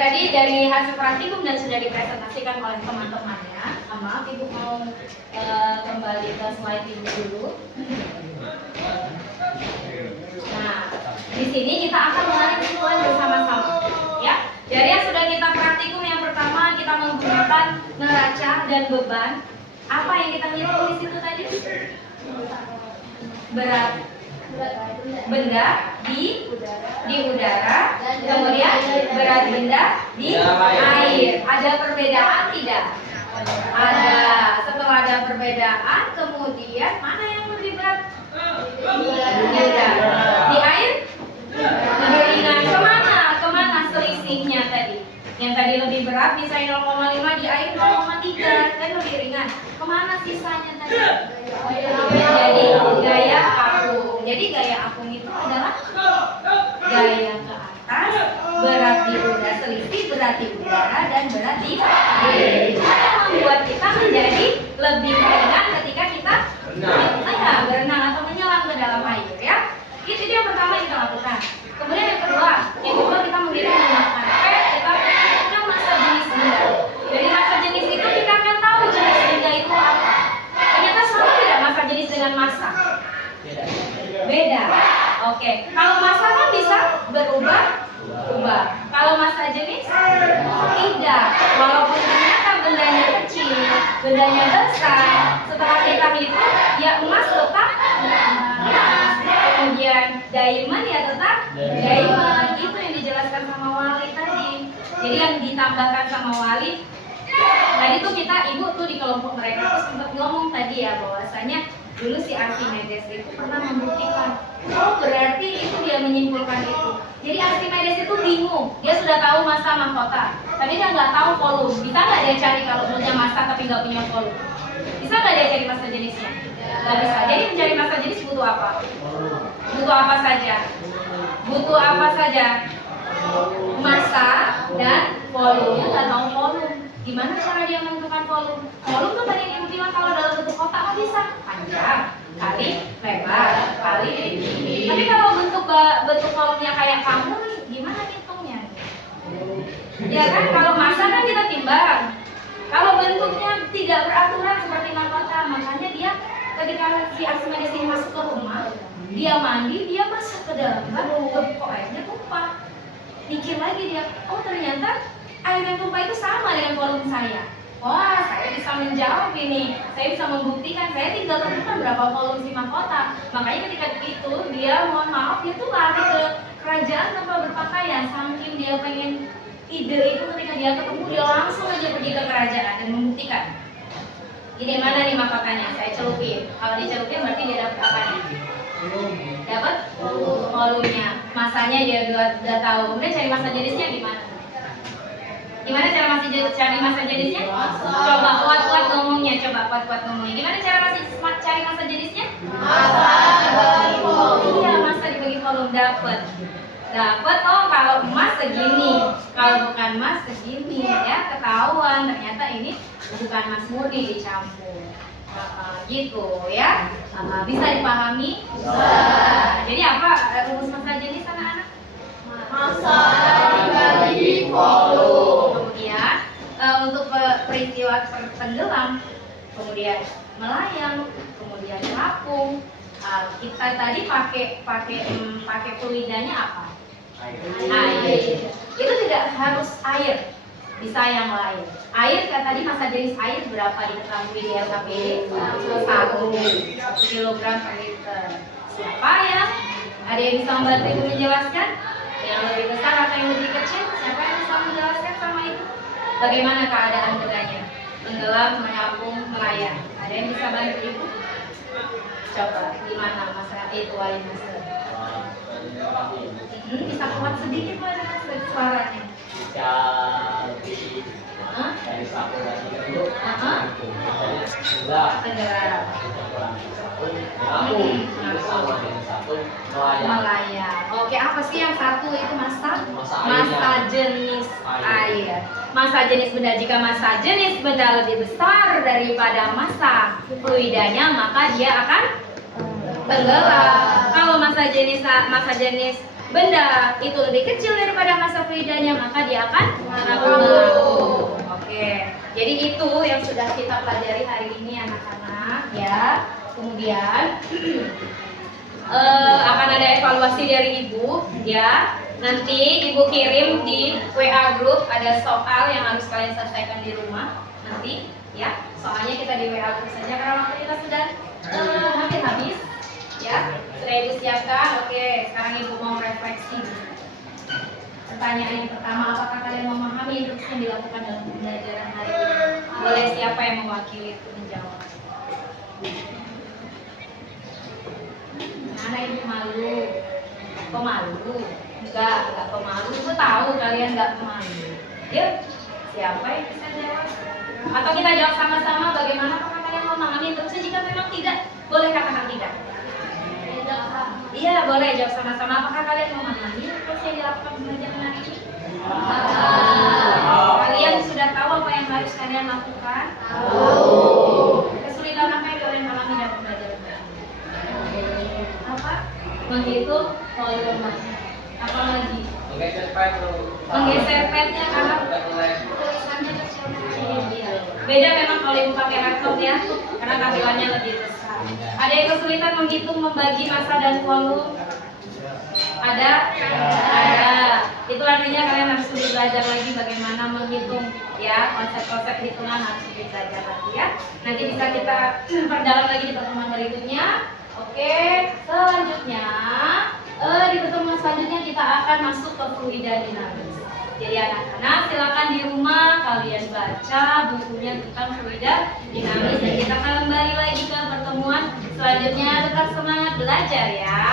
hasil praktikum dan sudah dipresentasikan oleh teman-temannya. Maaf ibu mau kembali ke slide ibu dulu. Nah, di sini kita akan menarik kesimpulan bersama-sama ya. Dari yang sudah kita praktikum, yang pertama kita menggunakan neraca dan beban. Apa yang kita hitung di situ tadi? Berat benda di udara, kemudian berat benda di air. Ada perbedaan tidak? Ada. Setelah ada perbedaan, kemudian mana yang lebih berat? Di udara. Di air? Lebih ringan. Kemana selisihnya tadi? Yang tadi lebih berat misalnya 0,5, di air 0,3, kan lebih ringan. Kemana sisanya tadi? Jadi gaya apung. Jadi gaya apung itu adalah gaya ke atas, berat di udara, selisih berat di udara dan berat di air. Itu yang membuat kita menjadi lebih ringan ketika kita berenang atau menyelam ke dalam air ya. Itu yang pertama yang kita lakukan. Kemudian yang kedua kita menggunakan kita menggunakan massa jenis benda. Dari massa jenis itu kita akan tahu jenis benda itu apa. Ternyata sama tidak massa jenis dengan massa? Beda. Oke. Kalau massa kan bisa berubah. Kalau massa jenis tidak. Walaupun ternyata bendanya kecil, bendanya besar, setelah kita hitung ya emas tetap emas. Kemudian diamond ya tetap diamond. Itu yang dijelaskan sama Wali tadi. Jadi yang ditambahkan sama Wali tadi tuh ibu tuh di kelompok mereka tuh sempat ngomong tadi ya bahwasanya dulu si Archimedes itu pernah membuktikan. Oh berarti itu dia menyimpulkan itu. Jadi Archimedes itu bingung. Dia sudah tahu massa mahkota, tapi dia nggak tahu volume. Bisa nggak dia cari kalau punya massa tapi nggak punya volume? Bisa nggak dia cari massa jenisnya? Nggak bisa. Jadi mencari massa jenis butuh apa? Butuh apa saja? Butuh apa saja? Massa dan volume. Dia nggak tahu volume. Gimana cara dia menentukan volume? Volume tuh tadi yang bilang kalau dalam bentuk kotak nggak bisa. Panjang kali lebar kali tinggi. Tapi kalau bentuk volumenya kayak kamu nih, gimana hitungnya? Ya kan kalau massa kan kita timbang. Kalau bentuknya tidak beraturan seperti mahkota, makanya dia ketika si Archimedes ini masuk ke rumah, dia mandi, dia masuk ke dalam bak, kok airnya tumpah. Mikir lagi dia, oh ternyata air yang tumpah itu sama dengan volume saya. Wah, saya bisa menjawab ini. Saya bisa membuktikan. Saya tinggal tentukan berapa volume si mahkota. Makanya ketika itu dia mohon maaf dia tuh lari ke kerajaan tanpa berpakaian. Saking dia pengen ide itu, ketika dia ketemu dia langsung aja pergi ke kerajaan dan membuktikan. Ini mana nih mahkotanya? Saya celupin. Kalau dicelupin berarti dia dapat apa nih? Dapat volumenya. Masanya dia udah tahu. Kemudian cari massa jenisnya gimana? Gimana cara cari massa jenisnya? Coba kuat-kuat ngomongnya, Gimana cara cari massa jenisnya? Massa dibagi volume. Iya, massa dibagi volume dapat. Oh kalau emas segini, kalau bukan emas segini ya, ketahuan ternyata ini bukan emas murni dicampur. Gitu ya. Bisa dipahami? Jadi apa rumus massa jenis anak-anak? Massa dibagi volume. Kemudian untuk peristiwa tenggelam, kemudian melayang, kemudian terapung. Kita tadi pakai fluidanya apa? Air. Itu tidak harus air, bisa yang lain. Air tadi massa jenis air berapa diketahui di LKPD? 1 kilogram per liter. Siapa ya? Ada yang bisa membantu ibu menjelaskan? Yang lebih besar atau yang lebih kecil? Siapa yang bisa menjelaskan sama ibu? Bagaimana keadaan bendanya? Tenggelam, menyambung, melayang. Ada yang bisa bantu ibu? Coba, gimana masalah itu wali masa? Bisa kuat sedikit wali masa suaranya? Bisa lebih dari 1 dan 3 dulu. Sudah. Tenggelam. Aku bersama dengan 1 melayang. Melayang. Oke, apa sih yang 1 itu massa? Massa Massa jenis air. Massa jenis benda. Jika massa jenis benda lebih besar daripada massa fluidanya, maka dia akan tenggelam. Kalau massa jenis benda itu lebih kecil daripada massa fluidanya, maka dia akan mengapung. Oke, jadi itu yang sudah kita pelajari hari ini anak-anak ya. Kemudian akan ada evaluasi dari ibu ya. Nanti ibu kirim di WA group, ada soal yang harus kalian selesaikan di rumah nanti ya. Soalnya kita di WA group saja karena waktu kita sudah hampir habis ya. Sudah ibu siapkan. Oke, sekarang ibu mau refleksi. Pertanyaan yang pertama, apakah kalian memahami instruksi yang dilakukan dalam pembelajaran hari ini? Boleh siapa yang mewakili itu menjawab? Mana ibu malu? Pemalu? Enggak pemalu. Ibu tahu kalian enggak pemalu. Yuk, siapa yang bisa jawab? Atau kita jawab sama-sama, bagaimana apakah kalian memahami instruksi? Jika memang tidak, boleh katakan tidak. Iya, boleh jawab sama-sama. Apakah kalian memahami instruksi yang dilakukan pembelajaran hari ini? Kalian sudah tahu apa yang harus kalian lakukan? Kesulitan apa yang kalian alami dalam pembelajaran hari ini? Apa? Menghitung volume. Apa lagi? Menggeser pet Menggeser petnya karena tulisannya kecil. Beda memang kalau ibu pakai laptop ya, karena tampilannya lebih besar. Ada yang kesulitan menghitung membagi massa dan volume? Ada? Ada. Itu artinya kalian harus lebih belajar lagi bagaimana menghitung ya, konsep-konsep hitungan harus lebih belajar lagi ya. Nanti bisa kita perdalam lagi di pertemuan berikutnya. Oke, selanjutnya di pertemuan selanjutnya kita akan masuk ke fluida dinamis. Jadi anak-anak silakan di rumah kalian baca bukunya tentang fluida dinamis dan kita akan kembali lagi ke pertemuan selanjutnya. Tetap semangat belajar ya.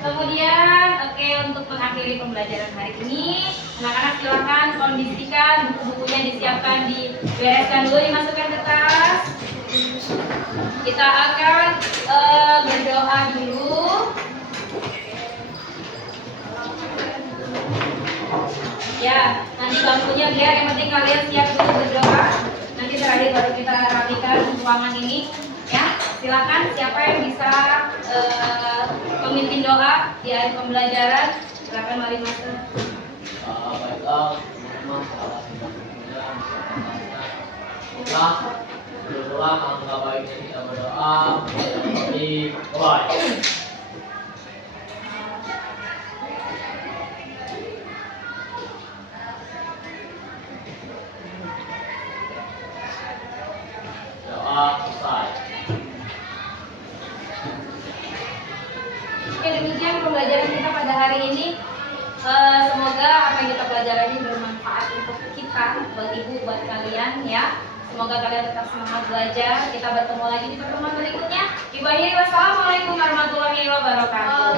Kemudian untuk mengakhiri pembelajaran hari ini, anak-anak silakan kondisikan buku-bukunya, disiapkan, dibereskan dulu, dimasukkan ke tas. Kita akan berdoa dulu. Ya, nanti bangkunya biar yang penting kalian siap dulu berdoa. Nanti terakhir baru kita rapikan ruangan ini. Ya, silakan siapa yang bisa memimpin doa di akhir pembelajaran. Silakan mari masuk. Baiklah, berdoa, angka baiknya kita berdoa. Baik. Doa selesai. Oke, demikian pembelajaran kita pada hari ini. Semoga apa yang kita pelajari ini bermanfaat untuk kita, buat ibu, buat kalian ya. Semoga kalian tetap semangat belajar. Kita bertemu lagi di pertemuan berikutnya. Wassalamualaikum warahmatullahi wabarakatuh.